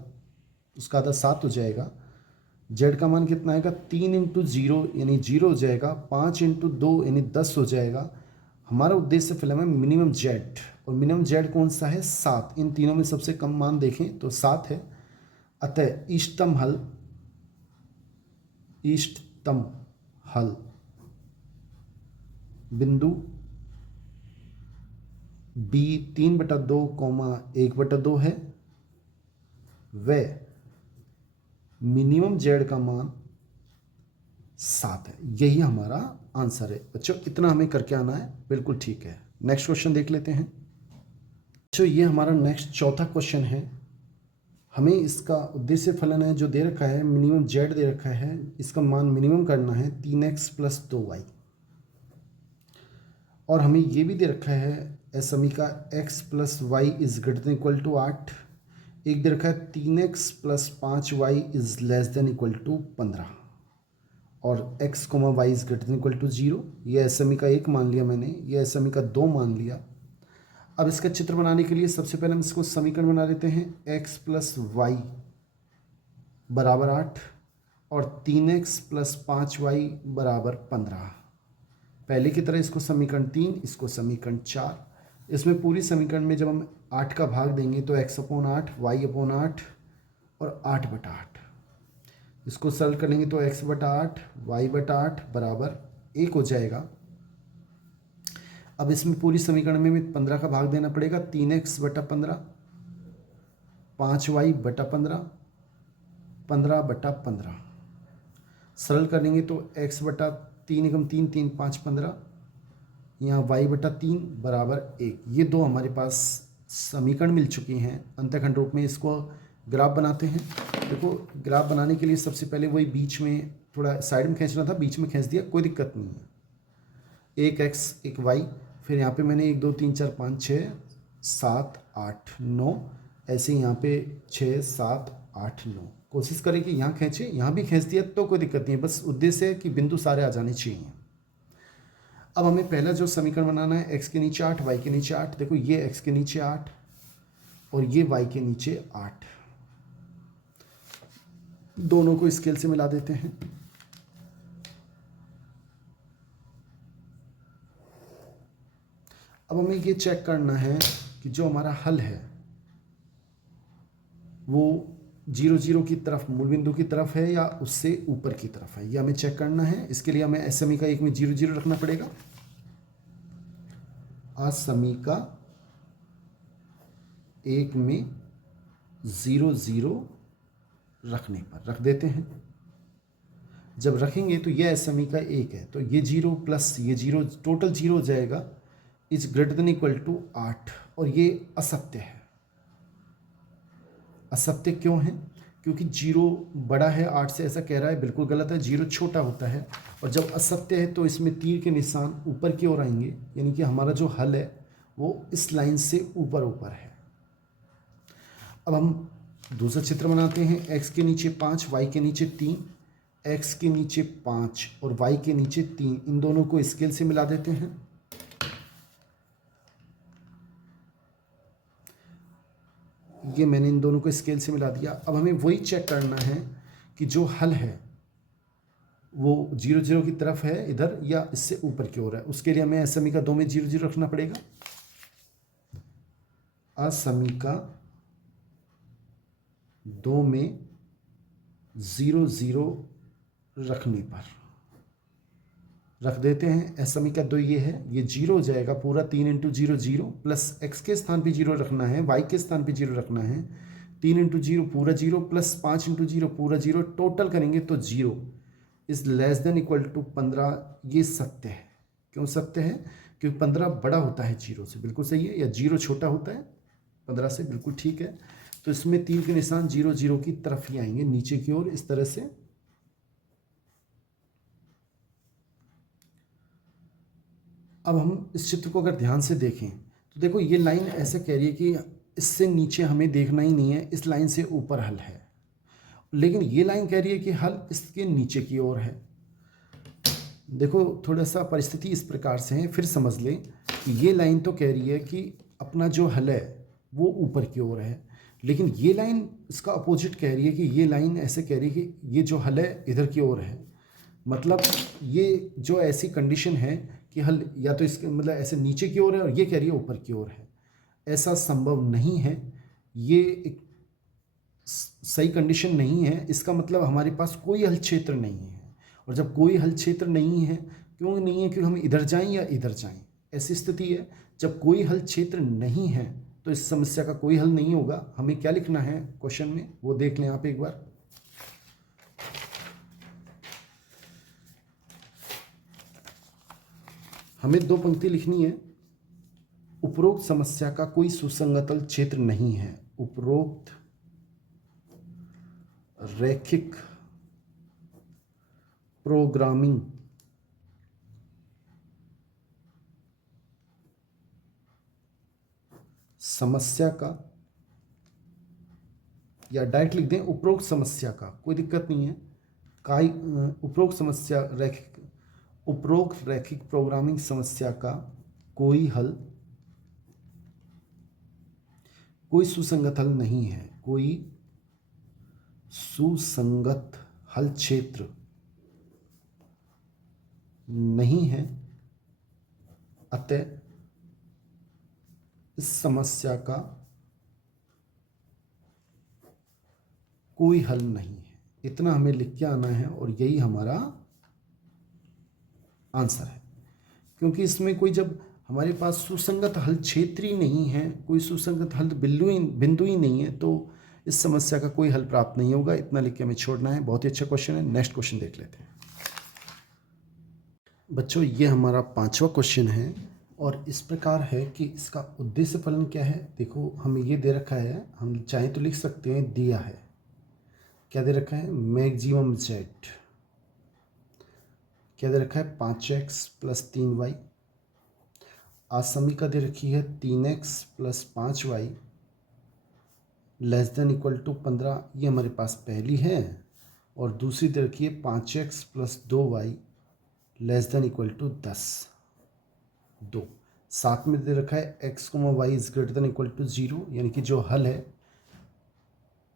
उसका आधा 7 हो जाएगा। z का मान कितना आएगा, 3 इंटू 0 यानी 0 हो जाएगा, 5 इंटू 2 यानी 10 हो जाएगा। हमारा उद्देश्य फिल्म है मिनिमम z, और मिनिमम z कौन सा है, 7। इन तीनों में सबसे कम मान देखें तो 7 है। अतः इष्टतम हल बिंदु b 3/2, 1/2 है, व मिनिमम z का मान 7 है। यही हमारा आंसर है बच्चों, इतना हमें करके आना है, बिल्कुल ठीक है। नेक्स्ट क्वेश्चन देख लेते हैं बच्चों, ये हमारा नेक्स्ट चौथा क्वेश्चन है। हमें इसका उद्देश्य फलन है जो दे रखा है, मिनिमम z दे रखा है, इसका मान मिनिमम करना है 3x प्लस 2y, और हमें ये भी दे रखा है समीका x plus y is greater than equal to 8। एक दे रखा है 3x plus 5y is less than equal to 15, और x, y is greater than equal to 0। ये समीका 1 मान लिया मैंने, ये समीका 2 मान लिया। अब इसका चित्र बनाने के लिए सबसे पहले हम इसको समीकरण बना लेते हैं, x प्लस वाई बराबर 8 और 3x प्लस 5y बराबर 15। पहले की तरह इसको समीकरण 3, इसको समीकरण 4। इसमें पूरी समीकरण में जब हम 8 का भाग देंगे तो x/8, y/8 और 8/8। इसको सरल करेंगे तो x/8, y/8 बराबर 1 हो जाएगा। अब इसमें पूरी समीकरण में 15 का भाग देना पड़ेगा, 3x बटा 15, 5y बटा 15, 15 बटा 15। सरल करेंगे तो x बटा 3 एकम 3, 3 5 15, यहाँ y बटा 3 बराबर 1। ये दो हमारे पास समीकरण मिल चुकी हैं अंतःखंड रूप में। इसको ग्राफ बनाते हैं। देखो ग्राफ बनाने के लिए सबसे पहले वही बीच में थोड़ा साइड में खींचना था, बीच में खींच दिया, कोई दिक्कत नहीं है। एक x एक y, फिर यहाँ पे मैंने 1 2 3 4 5 6 7 8 9, ऐसे यहाँ पे 6 7 8 9। कोशिश करें कि यहाँ खींचे, यहाँ भी खींच दिया तो कोई दिक्कत नहीं है, बस उद्देश्य है कि बिंदु सारे आ जाने चाहिए। अब हमें पहला जो समीकरण बनाना है, x के नीचे 8 y के नीचे 8। देखो ये x के नीचे 8 और ये y के नीचे 8, दोनों को स्केल से मिला देते हैं। अब हमें ये चेक करना है कि जो हमारा हल है वो 0 0 की तरफ, मूल बिंदु की तरफ है या उससे ऊपर की तरफ है, ये हमें चेक करना है। इसके लिए हमें समीका 1 में 0 0 रखना पड़ेगा। समीका 1 में 0 0 रखने पर रख देते हैं। जब रखेंगे तो यह समीका 1 है, तो ये 0 प्लस ये 0 टोटल 0 हो जाएगा, is greater than equal to 8। और ये असत्य है। असत्य क्यों है? क्योंकि 0 बड़ा है 8 से, ऐसा कह रहा है, बिल्कुल गलत है। 0 छोटा होता है, और जब असत्य है तो इसमें तीर के निशान ऊपर की ओर आएंगे, यानी कि हमारा जो हल है वो इस लाइन से ऊपर ऊपर है। अब हम दूसरा चित्र बनाते हैं। x के नीचे 5, y के नीचे 3, x के नीचे 5 और y के नीचे 3, इन दोनों को स्केल से मिला देते हैं। ये मैंने इन दोनों को स्केल से मिला दिया। अब हमें वही चेक करना है कि जो हल है वो 0 0 की तरफ है इधर या इससे ऊपर की ओर है। उसके लिए हमें समीका 2 में 0 0 रखना पड़ेगा। समीका 2 में 0 0 रखने पर रख देते हैं। समीका 2 ये है, ये 0 हो जाएगा पूरा। 3 इंटू 0 0, प्लस x के स्थान पे 0 रखना है, y के स्थान पे 0 रखना है। 3 इंटू 0 पूरा 0, प्लस 5 इंटू 0 पूरा 0, टोटल करेंगे तो 0 is less than equal to 15। ये सत्य है। क्यों सत्य है? क्योंकि 15 बड़ा होता है 0 से, बिल्कुल सही है, या 0 छोटा होता है 15 से, बिल्कुल ठीक है। तो इसमें तीर के निशान 0 0 की तरफ ही आएंगे, नीचे की ओर, इस तरह से। अब हम इस चित्र को अगर ध्यान से देखें तो देखो ये लाइन ऐसे कह रही है कि इससे नीचे हमें देखना ही नहीं है, इस लाइन से ऊपर हल है। लेकिन ये लाइन कह रही है कि हल इसके नीचे की ओर है। देखो थोड़ा सा परिस्थिति इस प्रकार से है, फिर समझ लें कि ये लाइन तो कह रही है कि अपना जो हल है वो ऊपर की ओर है, लेकिन ये लाइन इसका अपोजिट कह रही है कि ये लाइन ऐसे कह रही है कि ये जो हल है इधर की ओर है। मतलब ये जो ऐसी कंडीशन है कि हल या तो इसके मतलब ऐसे नीचे की ओर है और ये कह रही है ऊपर की ओर है, ऐसा संभव नहीं है। ये एक सही कंडीशन नहीं है। इसका मतलब हमारे पास कोई हल क्षेत्र नहीं है, और जब कोई हल क्षेत्र नहीं है, क्यों नहीं है? क्योंकि हम इधर जाएं या इधर जाएं, ऐसी स्थिति है। जब कोई हल क्षेत्र नहीं है तो इस समस्या का कोई हल नहीं होगा। हमें क्या लिखना है क्वेश्चन में वो देख लें आप एक बार। हमें 2 पंक्ति लिखनी है। उपरोक्त समस्या का कोई सुसंगतल क्षेत्र नहीं है। उपरोक्त रैखिक प्रोग्रामिंग समस्या का, या डायरेक्ट लिख दें उपरोक्त समस्या का, कोई दिक्कत नहीं है। उपरोक्त समस्या उपरोक्त रैखिक प्रोग्रामिंग समस्या का कोई हल, कोई सुसंगत हल नहीं है, कोई सुसंगत हल क्षेत्र नहीं है। अतः इस समस्या का कोई हल नहीं है। इतना हमें लिख के आना है और यही हमारा आंसर है। क्योंकि इसमें कोई, जब हमारे पास सुसंगत हल क्षेत्र ही नहीं है, कोई सुसंगत हल बिंदु ही नहीं है, तो इस समस्या का कोई हल प्राप्त नहीं होगा। इतना लिख के हमें छोड़ना है। बहुत ही अच्छा क्वेश्चन है। नेक्स्ट क्वेश्चन देख लेते हैं बच्चों। ये हमारा 5वां क्वेश्चन है और इस प्रकार है कि इसका उद्देश्य फलन क्या है। देखो हमें ये दे रखा है, हम चाहें तो लिख सकते हैं, दिया है क्या दे रखा है, मैक्सिमम जेड क्या दे रखा है 5x + 3y। आसमीका दे रखी है 3x + 5y <= 15। ये हमारे पास पहली है। और दूसरी दे रखी है 5x + 2y <= 10। 2 साथ में दे रखा है x, y > 0, यानी कि जो हल है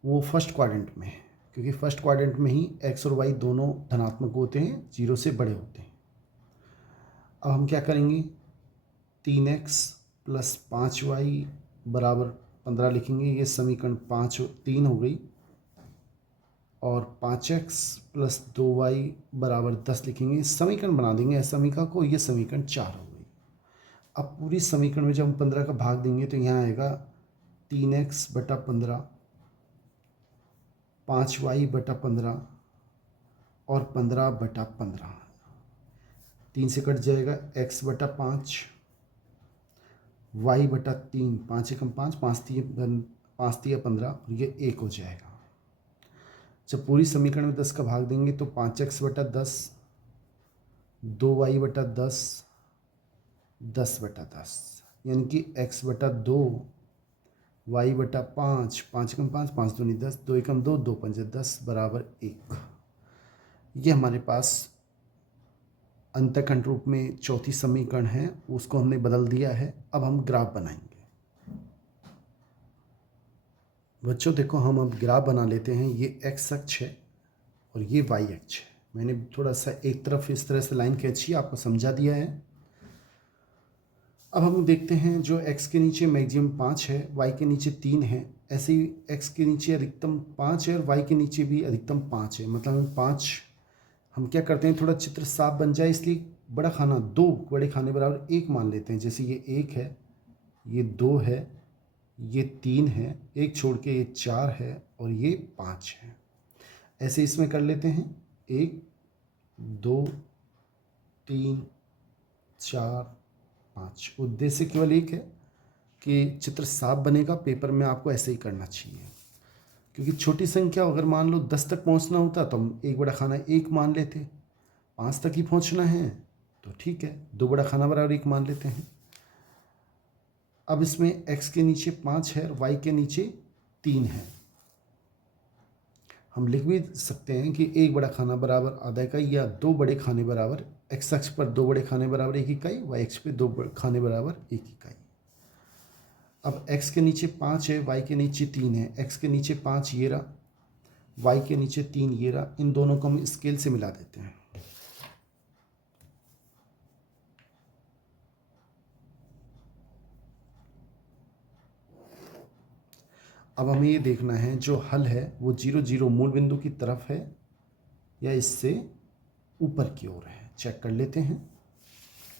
वो फर्स्ट क्वाड्रेंट में है, क्योंकि फर्स्ट क्वाड्रेंट में ही x और y दोनों धनात्मक होते हैं, 0 से बड़े होते हैं। अब हम क्या करेंगे, 3x + 5y = 15 लिखेंगे। ये समीकरण 3 हो गई। और 5x + 2y = 10 लिखेंगे। समीकरण बना देंगे असमीका को। ये समीकरण 4 हो गई। अब पूरी समीकरण में जब हम 15 का भाग देंगे तो यहाँ आएगा 3x / 15, 5y / 15 और 15/15। 3 से कट जाएगा x / 5, y / 3, 5 × 5, 5 × 15 और ये 1 हो जाएगा। जब पूरी समीकरण में 10 का भाग देंगे तो 5x / 10, 2y / 10, 10/10, यानी कि x / 2, y / 5, 5 × 5, 5 दूनी 10, 2 × 2, 2 × 5 10 = 1। ये हमारे पास अंतःखंड रूप में चौथी समीकरण है, उसको हमने बदल दिया है। अब हम ग्राफ बनाएंगे। बच्चों देखो, हम अब ग्राफ बना लेते हैं। ये x अक्ष है और ये y अक्ष है। मैंने थोड़ा सा एक तरफ इस तरह से लाइन खींची, आपको समझा दिया है। अब हम देखते हैं, जो x के नीचे मैक्सिमम 5 है, y के नीचे 3 है, ऐसे ही x के नीचे अधिकतम 5 है और y के नीचे भी अधिकतम 5 है। मतलब हम 5, हम क्या करते हैं, थोड़ा चित्र साफ बन जाए इसलिए बड़ा खाना, 2 बड़े खाने बराबर 1 मान लेते हैं। जैसे ये 1 है, ये 2 है, ये 3 है, एक छोड़ के ये 4 है और ये 5 है। ऐसे इसमें कर लेते हैं 1 2 3 4 5। उद्देश्य केवल एक है कि चित्र साफ बनेगा। पेपर में आपको ऐसे ही करना चाहिए, क्योंकि छोटी संख्या अगर मान लो 10 तक पहुंचना होता तो हम 1 बड़ा खाना 1 मान लेते। 5 तक ही पहुंचना है तो ठीक है, 2 बड़ा खाना बराबर 1 मान लेते हैं। अब इसमें x के नीचे 5 है और y के नीचे 3 है। हम लिख भी सकते हैं कि 1 बड़ा खाना बराबर आधा इकाई, या 2 बड़े खाने बराबर, x अक्ष पर 2 बड़े खाने बराबर 1 इकाई, y अक्ष पे 2 खाने बराबर 1 इकाई। अब x के नीचे 5 है, y के नीचे 3 है। x के नीचे 5 ये रहा, y के नीचे 3 ये रहा। इन दोनों को हम स्केल से मिला देते हैं। अब हमें ये देखना है जो हल है वो 0 0 मूल बिंदु की तरफ है या इससे ऊपर की ओर है। चेक कर लेते हैं।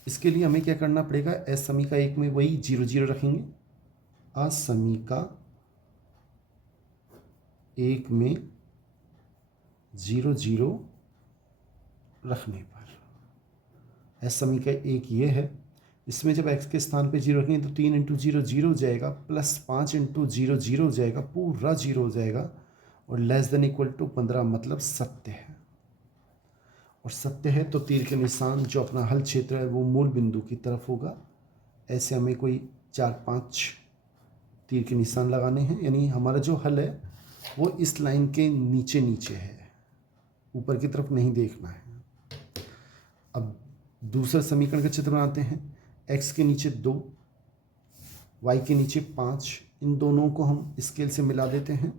इसके लिए हमें क्या करना पड़ेगा, असमीका 1 में वही 0 0 रखेंगे। असमीका 1 में 0 0 रखने पर असमीका 1 ये है। इसमें जब x के स्थान पे 0 रखेंगे तो 3 × 0 0 हो जाएगा, प्लस 5 × 0 0 हो जाएगा, पूरा 0 हो जाएगा। और <= 15 मतलब सत्य है। और सत्य है तो तीर के निशान जो अपना हल क्षेत्र है वो मूल बिंदु की तरफ होगा। ऐसे हमें कोई 4-5 तीर के निशान लगाने हैं, यानी हमारा जो हल है वो इस लाइन के नीचे नीचे है, ऊपर की तरफ नहीं देखना है। अब दूसरा समीकरण का चित्र बनाते हैं। x के नीचे 2, y के नीचे 5, इन दोनों को हम स्केल से मिला देते हैं।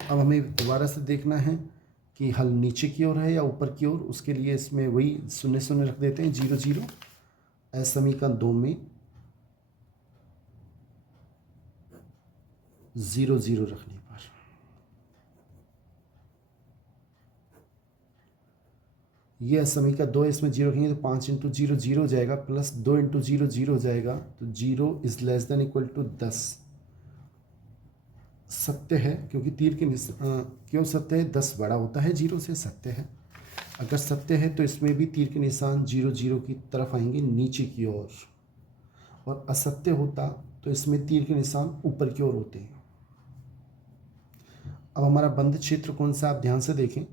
अब हमें दोबारा से देखना है कि हल नीचे की ओर है या ऊपर की ओर। उसके लिए इसमें वही 0 0 रख देते हैं, 0 0। समीकरण 2 में 0 0 रखने पर ये समीकरण 2 है, इसमें जीरो रखेंगे तो 5 इंटू जीरो जीरो हो जाएगा, प्लस 2 इंटू जीरो जीरो हो जाएगा, तो 0 is less than equal to 10। सत्य है, क्योंकि तीर के क्यों सत्य है? 10 बड़ा होता है जीरो से, सत्य है। अगर सत्य है तो इसमें भी तीर के निशान जीरो जीरो की तरफ आएंगे, नीचे की ओर। और असत्य होता तो इसमें तीर के निशान ऊपर की ओर होते हैं। अब हमारा बंद क्षेत्र कौन सा, आप ध्यान से देखें।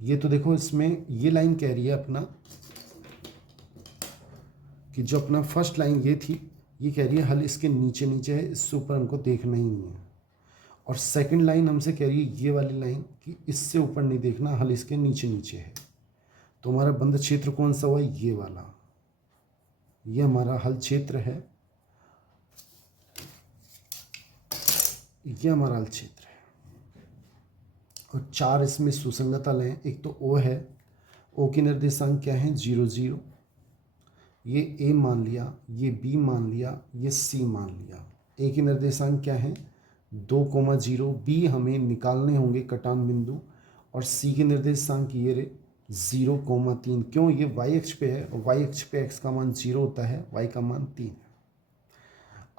ये तो देखो, इसमें ये लाइन कह रही है अपना कि जो अपना फर्स्ट लाइन ये थी, ये कह रही है हल इसके नीचे नीचे है, इससे ऊपर हमको देखना ही नहीं है। और सेकंड लाइन हमसे कह रही है ये वाली लाइन कि इससे ऊपर नहीं देखना, हल इसके नीचे नीचे है। तो हमारा बंद क्षेत्र कौन सा हुआ? ये वाला, ये हमारा हल क्षेत्र है, ये हमारा हल क्षेत्र है। और 4 इसमें सुसंगत हल हैं। एक तो ओ है, ओ के निर्देशांक क्या है? 0 0। ये ए मान लिया, ये बी मान लिया, ये सी मान लिया। ए के निर्देशांक क्या है? 2,0। बी हमें निकालने होंगे कटान बिंदु। और सी के निर्देशांक ये रहे 0,3। क्यों? ये वाई अक्ष पे है, और वाई अक्ष पे एक्स का मान 0 होता है, वाई का मान 3 है।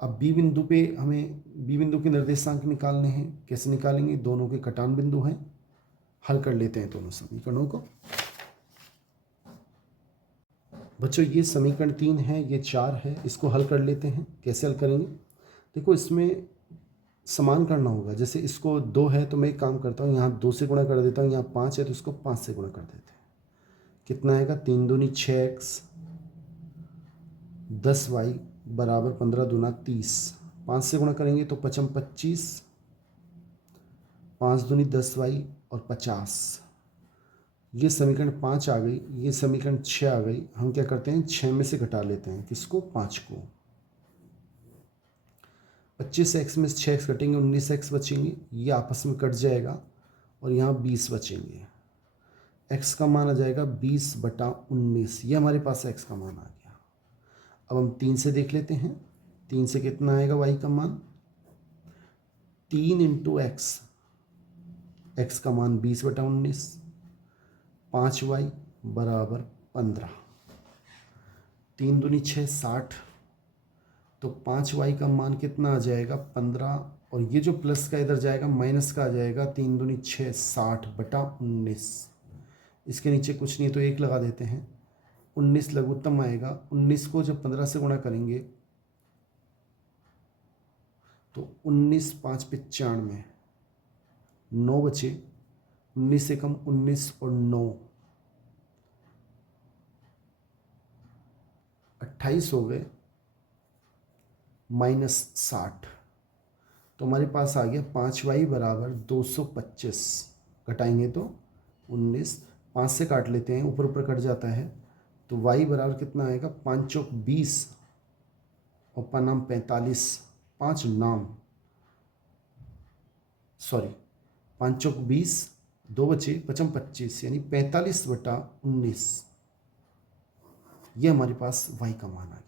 अब बी बिंदु पे हमें बी बिंदु के निर्देशांक निकालने हैं। कैसे निकालेंगे? दोनों के कटान बिंदु हैं, हल कर लेते हैं दोनों समीकरणों को। बच्चों ये समीकरण 3 है, ये 4 है, इसको हल कर लेते हैं। कैसे हल करेंगे? देखो, इसमें समान करना होगा। जैसे इसको 2 है तो मैं एक काम करता हूँ, यहाँ 2 से गुणा कर देता हूँ, यहाँ 5 है तो इसको 5 से गुणा कर देते हैं। कितना आएगा? 3 दूनी 6x, 10y बराबर 15 दूना 30। 5 से गुणा करेंगे तो 5 25, 5 दूनी 10y और 50। ये समीकरण 5 आ गई, ये समीकरण 6 आ गई। हम क्या करते हैं? 6 में से घटा लेते हैं, किसको? 5 को। 25x में 6x कटेंगे, 19x बचेंगे, ये आपस में कट जाएगा और यहाँ 20 बचेंगे। x का मान आ जाएगा 20/19। ये हमारे पास x का मान आ गया। अब हम 3 से देख लेते हैं। 3 से कितना आएगा y का मान? 3 इंटू एक्स, x का मान 20/19, 5y बराबर 15। 3 दूनी 6 60, तो 5y का मान कितना आ जाएगा? 15। और ये जो प्लस का इधर जाएगा माइनस का आ जाएगा। 3 दूनी 6 60/19। इसके नीचे कुछ नहीं है तो 1 लगा देते हैं। 19 लघुत्तम आएगा। 19 को जब 15 से गुणा करेंगे तो 19 5 95, 9 बचे। 19 से कम 19 और 9 28 हो गए, -60। तो हमारे पास आ गया 5y बराबर 225। घटाएंगे तो 19, 5 से काट लेते हैं, ऊपर ऊपर कट जाता है, तो y बराबर कितना आएगा? 5 चौक 20 और पन्नाम 45। 5 नाम, सॉरी, 5 चौक 20, 2 बचे, 5 25, यानी 45/19। ये हमारे पास y का मान आ गया।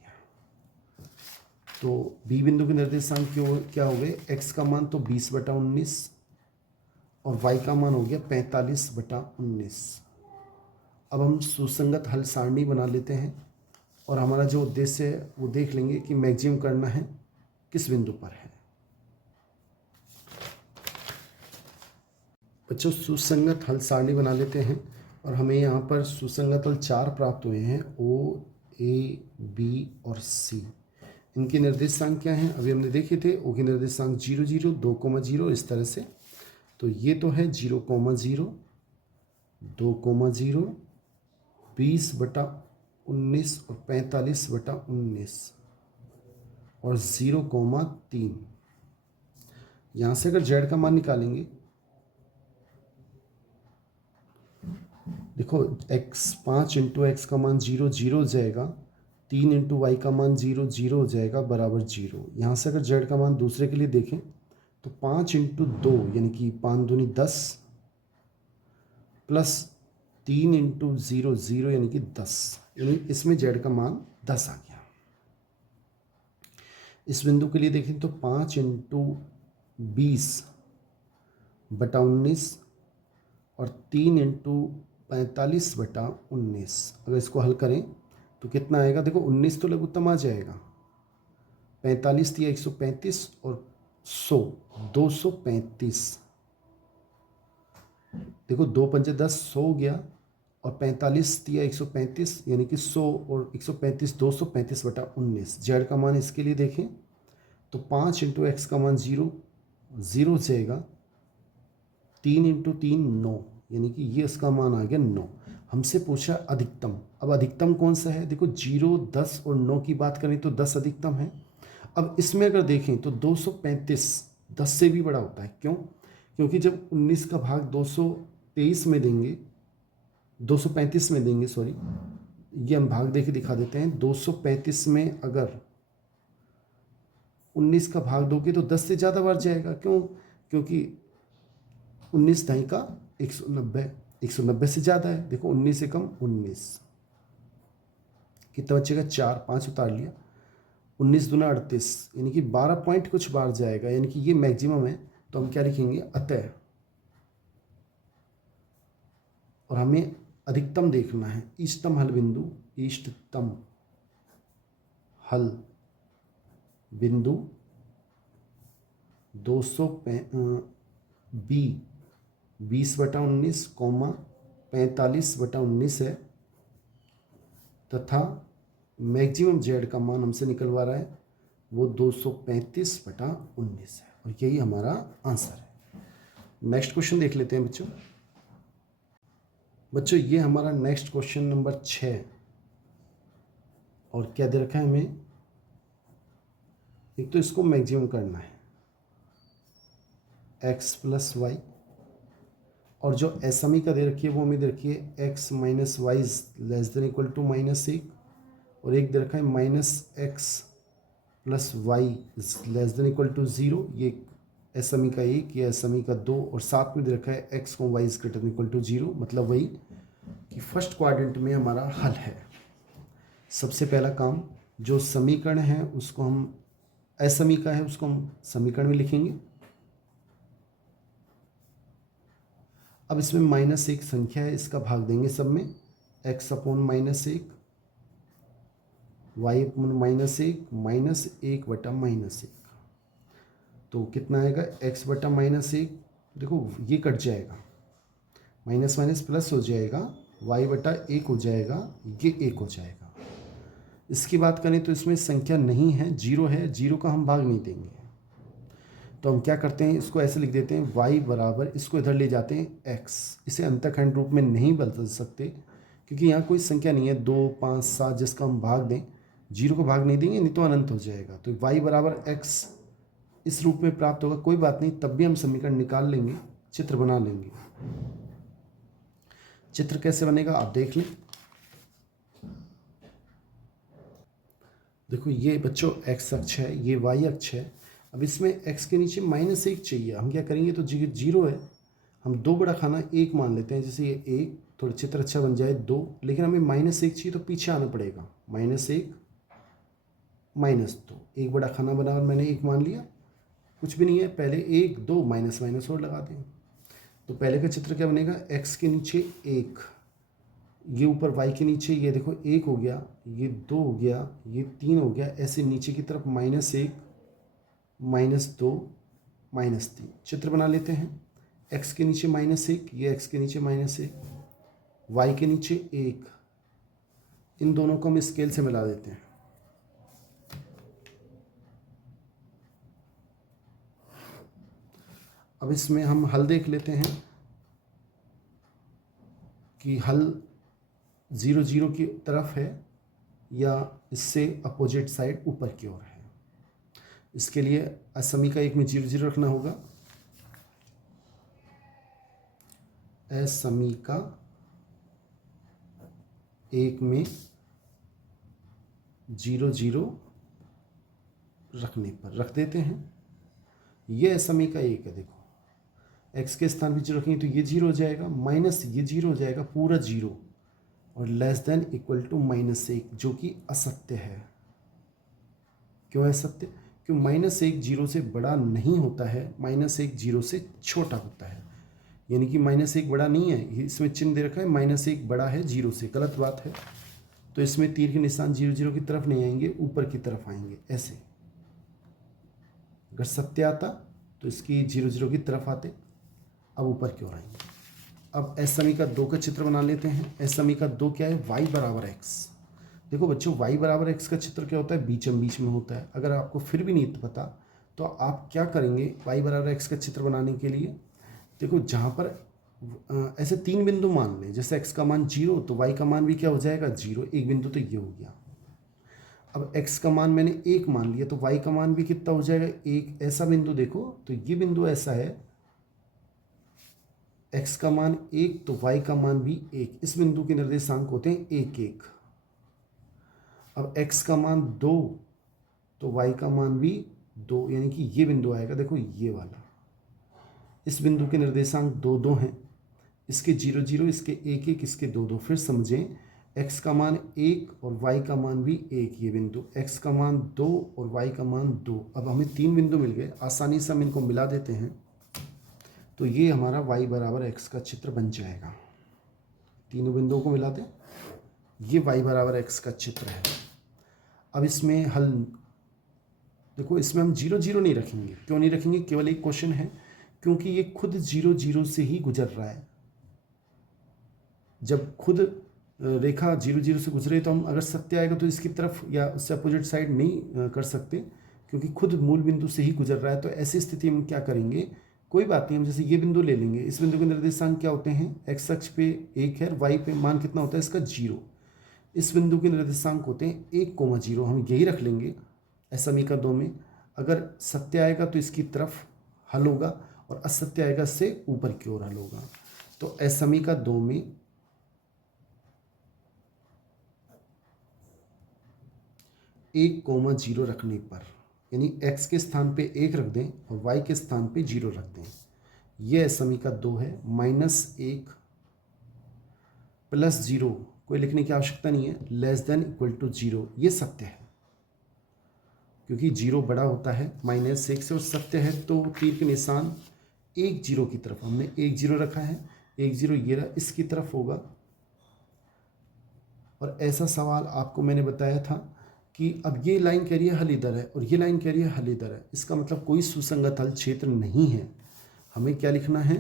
तो बी बिंदु के निर्देशांक क्या हो गए? x का मान तो 20/19 और y का मान हो गया 45/19। अब हम सुसंगत हल सारणी बना लेते हैं और हमारा जो उद्देश्य है वो देख लेंगे कि मैक्सिमम करना है किस बिंदु पर है। बच्चों सुसंगत हल सारणी बना लेते हैं और हमें यहाँ पर सुसंगत हल 4 प्राप्त हुए हैं, O, A, B और C। इनके निर्देशांक क्या हैं? अभी हमने देखे थे। ओ के निर्देशांक 0 0, 2,0 इस तरह से। तो ये तो है 0,0, 2,0, 20/19 और 45/19 और 0,3। यहाँ से अगर z का मान निकालेंगे, देखो x 5 इंटू एक्स का मान 0 0 हो जाएगा, 3 इंटू वाई का मान 0 0 हो जाएगा बराबर 0। यहाँ से अगर z का मान दूसरे के लिए देखें तो 5 इंटू 2 यानी कि 5 दूनी 10 प्लस 3 इंटू 0 0 यानी कि 10, यानी इसमें z का मान 10 आ गया। इस बिंदु के लिए देखें तो 5 इंटू 20/19 और 3 इंटू 45/19। अगर इसको हल करें तो कितना आएगा, देखो 19 तो लघुत्तम आ जाएगा, 45 दिया 135 और 100 235। देखो 2 पंजे 10, 100 हो गया, और 45 दिया 135, यानी कि 100 और 135 235/19। जेड का मान इसके लिए देखें तो 5 इंटू एक्स का मान 0 0 जाएगा, 3 इंटू 3 9, यानी कि ये इसका मान आ गया 9। हमसे पूछा अधिकतम। अब अधिकतम कौन सा है, देखो 0 10 और 9 की बात करें तो 10 अधिकतम है। अब इसमें अगर देखें तो 235 10 से भी बड़ा होता है। क्यों? क्योंकि जब 19 का भाग 223 में देंगे, 235 में देंगे, सॉरी, ये हम भाग दे के दिखा देते हैं। 235 में अगर 19 का भाग दोगे तो 10 से ज़्यादा बार जाएगा। क्यों? क्योंकि 19 ढाई का 190, 190 से ज़्यादा है। देखो 19 से कम 19, कितना बचेगा 4, 5 उतार लिया, 19 दूना 38, यानी कि 12 पॉइंट कुछ बार जाएगा, यानी कि ये मैक्सिमम है। तो हम क्या लिखेंगे, अतः। और हमें अधिकतम देखना है, इष्टतम हल बिंदु, इष्टतम हल बिंदु 20/19, 45/19 है, तथा मैक्सिमम जेड का मान हमसे निकलवा रहा है वो 235/19 है, और यही हमारा आंसर है। नेक्स्ट क्वेश्चन देख लेते हैं बच्चों, ये हमारा नेक्स्ट क्वेश्चन नंबर 6। और क्या दे रखा है हमें, एक तो इसको मैक्सिमम करना है x प्लस वाई, और जो समीका दे रखी है वो हमें दे रखी है x minus y less than equal to -1, और एक दे रखा है -x plus y less than equal to 0। ये समीका 1, ये समीका 2, और साथ में दे रखा है x को y is greater than equal to 0। मतलब वही कि फर्स्ट क्वाड्रेंट में हमारा हल है। सबसे पहला काम, जो समीकरण है उसको हम, असमीका है उसको हम समीकरण में लिखेंगे। अब इसमें -1 संख्या है, इसका भाग देंगे सब में, x अपॉन -1, y अपॉन -1, -1/-1। तो कितना आएगा, x/-1, देखो ये कट जाएगा, माइनस माइनस प्लस हो जाएगा, y/1 हो जाएगा, ये 1 हो जाएगा। इसकी बात करें तो इसमें संख्या नहीं है, 0 है, 0 का हम भाग नहीं देंगे। तो हम क्या करते हैं, इसको ऐसे लिख देते हैं, y बराबर, इसको इधर ले जाते हैं x। इसे अंतःखंड रूप में नहीं बदल सकते क्योंकि यहाँ कोई संख्या नहीं है 2, 5, 7 जिसका हम भाग दें, 0 को भाग नहीं देंगे, नहीं तो अनंत हो जाएगा। तो y बराबर x इस रूप में प्राप्त होगा। कोई बात नहीं, तब भी हम समीकरण निकाल लेंगे, चित्र बना लेंगे। चित्र कैसे बनेगा आप देख लें। देखो ये बच्चों x अक्ष है, ये y अक्ष है। अब इसमें x के नीचे -1 चाहिए। हम क्या करेंगे, तो 0 है, हम 2 बड़ा खाना 1 मान लेते हैं। जैसे ये 1, थोड़ा चित्र अच्छा बन जाए 2, लेकिन हमें -1 चाहिए तो पीछे आना पड़ेगा, -1 -2, 1 बड़ा खाना बना और मैंने 1 मान लिया, कुछ भी नहीं है, पहले 1 2 माइनस माइनस और लगा दें। तो पहले का चित्र क्या बनेगा, x के नीचे 1, ये ऊपर y के नीचे, ये देखो 1 हो गया, ये 2 हो गया, ये 3 हो गया, ऐसे नीचे की तरफ -1 -2 -3 चित्र बना लेते हैं। x के नीचे -1, ये x के नीचे -1, y के नीचे 1, इन दोनों को हम स्केल से मिला देते हैं। अब इसमें हम हल देख लेते हैं कि हल 0 0 की तरफ है या इससे अपोजिट साइड ऊपर की ओर है। इसके लिए समीका 1 में 0 0 रखना होगा, समीका 1 में 0 0 रखने पर रख देते हैं। ये समीका 1 है, देखो x के स्थान पर 0 रखेंगे तो ये 0 हो जाएगा, माइनस ये 0 हो जाएगा, पूरा 0, और लेस देन इक्वल टू -1, जो कि असत्य है। क्यों असत्य? क्यों? -1 0 से बड़ा नहीं होता है, -1 0 से छोटा होता है। यानी कि -1 बड़ा नहीं है, इसमें चिन्ह दे रखा है -1 बड़ा है 0 से, गलत बात है। तो इसमें तीर के निशान 0 0 की तरफ नहीं आएंगे, ऊपर की तरफ आएंगे ऐसे। अगर सत्य आता तो इसकी 0 0 की तरफ आते, अब ऊपर की ओर आएंगे। अब एस समीकरण 2 का चित्र बना लेते हैं। एस समीकरण 2 क्या है, y बराबर x। देखो बच्चों, y बराबर x का चित्र क्या होता है, बीच में होता है। अगर आपको फिर भी नहीं पता तो आप क्या करेंगे, y बराबर x का चित्र बनाने के लिए, देखो जहाँ पर ऐसे 3 बिंदु मान लें, जैसे x का मान 0 तो y का मान भी क्या हो जाएगा 0, एक बिंदु तो ये हो गया। अब x का मान मैंने 1 मान लिया तो y का मान भी कितना हो जाएगा 1। ऐसा बिंदु देखो तो ये बिंदु ऐसा है, x का मान 1 तो y का मान भी 1। इस बिंदु के निर्देशांक होते हैं 1 1। अब x का मान 2 तो y का मान भी 2, यानी कि ये बिंदु आएगा, देखो ये वाला। इस बिंदु के निर्देशांक 2 2 हैं, इसके 0 0, इसके 1 1, इसके 2 2। फिर समझें, x का मान 1 और y का मान भी 1, ये बिंदु x का मान 2 और y का मान 2। अब हमें 3 बिंदु मिल गए, आसानी से हम इनको मिला देते हैं तो ये हमारा y बराबर x का चित्र बन जाएगा। तीनों बिंदुओं को मिला दें, ये y बराबर x का चित्र है। अब इसमें हल देखो, इसमें हम 0 0 नहीं रखेंगे। क्यों नहीं रखेंगे, केवल एक क्वेश्चन है, क्योंकि ये खुद 0 0 से ही गुजर रहा है। जब खुद रेखा 0 0 से गुजरे तो हम अगर सत्य आएगा तो इसकी तरफ या उससे अपोजिट साइड नहीं कर सकते, क्योंकि खुद मूल बिंदु से ही गुजर रहा है। तो ऐसी स्थिति में क्या करेंगे, कोई बात नहीं, हम जैसे ये बिंदु ले लेंगे। इस बिंदु के निर्देशांक क्या होते हैं, x अक्ष पे 1 है, y पे मान कितना होता है इसका 0। इस बिंदु के निर्देशांक होते हैं 1 0, हम यही रख लेंगे एस समीकरण 2 में। अगर सत्य आएगा तो इसकी तरफ हल होगा और असत्य आएगा इससे ऊपर की ओर हल होगा। तो एस समीकरण 2 में 1 0 रखने पर, यानी x के स्थान पे 1 रख दें और y के स्थान पे 0 रख दें, यह समीकरण 2 है। -1 + 0 कोई लिखने की आवश्यकता नहीं है, <= 0, ये सत्य है क्योंकि 0 बड़ा होता है -1 से, और सत्य है तो तीर के निशान 1 0 की तरफ, हमने 1 0 रखा है, 1 0 ये रहा, इसकी तरफ होगा। और ऐसा सवाल आपको मैंने बताया था कि अब ये लाइन कह रही है हल इधर है और ये लाइन कह रही है हल इधर है, इसका मतलब कोई सुसंगत हल क्षेत्र नहीं है। हमें क्या लिखना है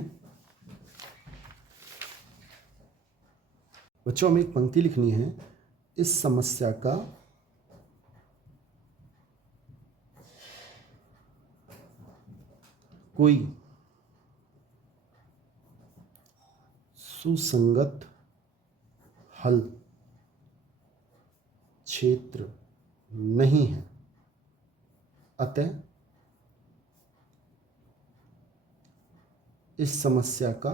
बच्चों, हमें एक पंक्ति लिखनी है, इस समस्या का कोई सुसंगत हल क्षेत्र नहीं है, अतः इस समस्या का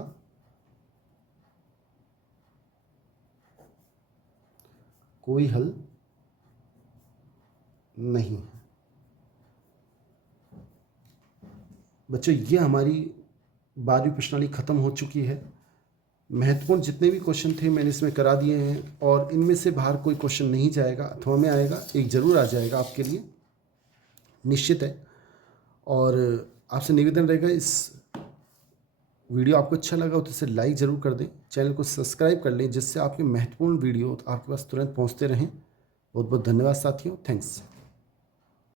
कोई हल नहीं है। बच्चों, ये हमारी 12वीं प्रश्नावली खत्म हो चुकी है। महत्वपूर्ण जितने भी क्वेश्चन थे मैंने इसमें करा दिए हैं, और इनमें से बाहर कोई क्वेश्चन नहीं जाएगा, अथवा में आएगा, एक जरूर आ जाएगा आपके लिए, निश्चित है। और आपसे निवेदन रहेगा, इस वीडियो आपको अच्छा लगा हो तो इसे लाइक ज़रूर कर दें, चैनल को सब्सक्राइब कर लें, जिससे आपके महत्वपूर्ण वीडियो आपके पास तुरंत पहुंचते रहें। बहुत बहुत धन्यवाद साथियों, थैंक्स।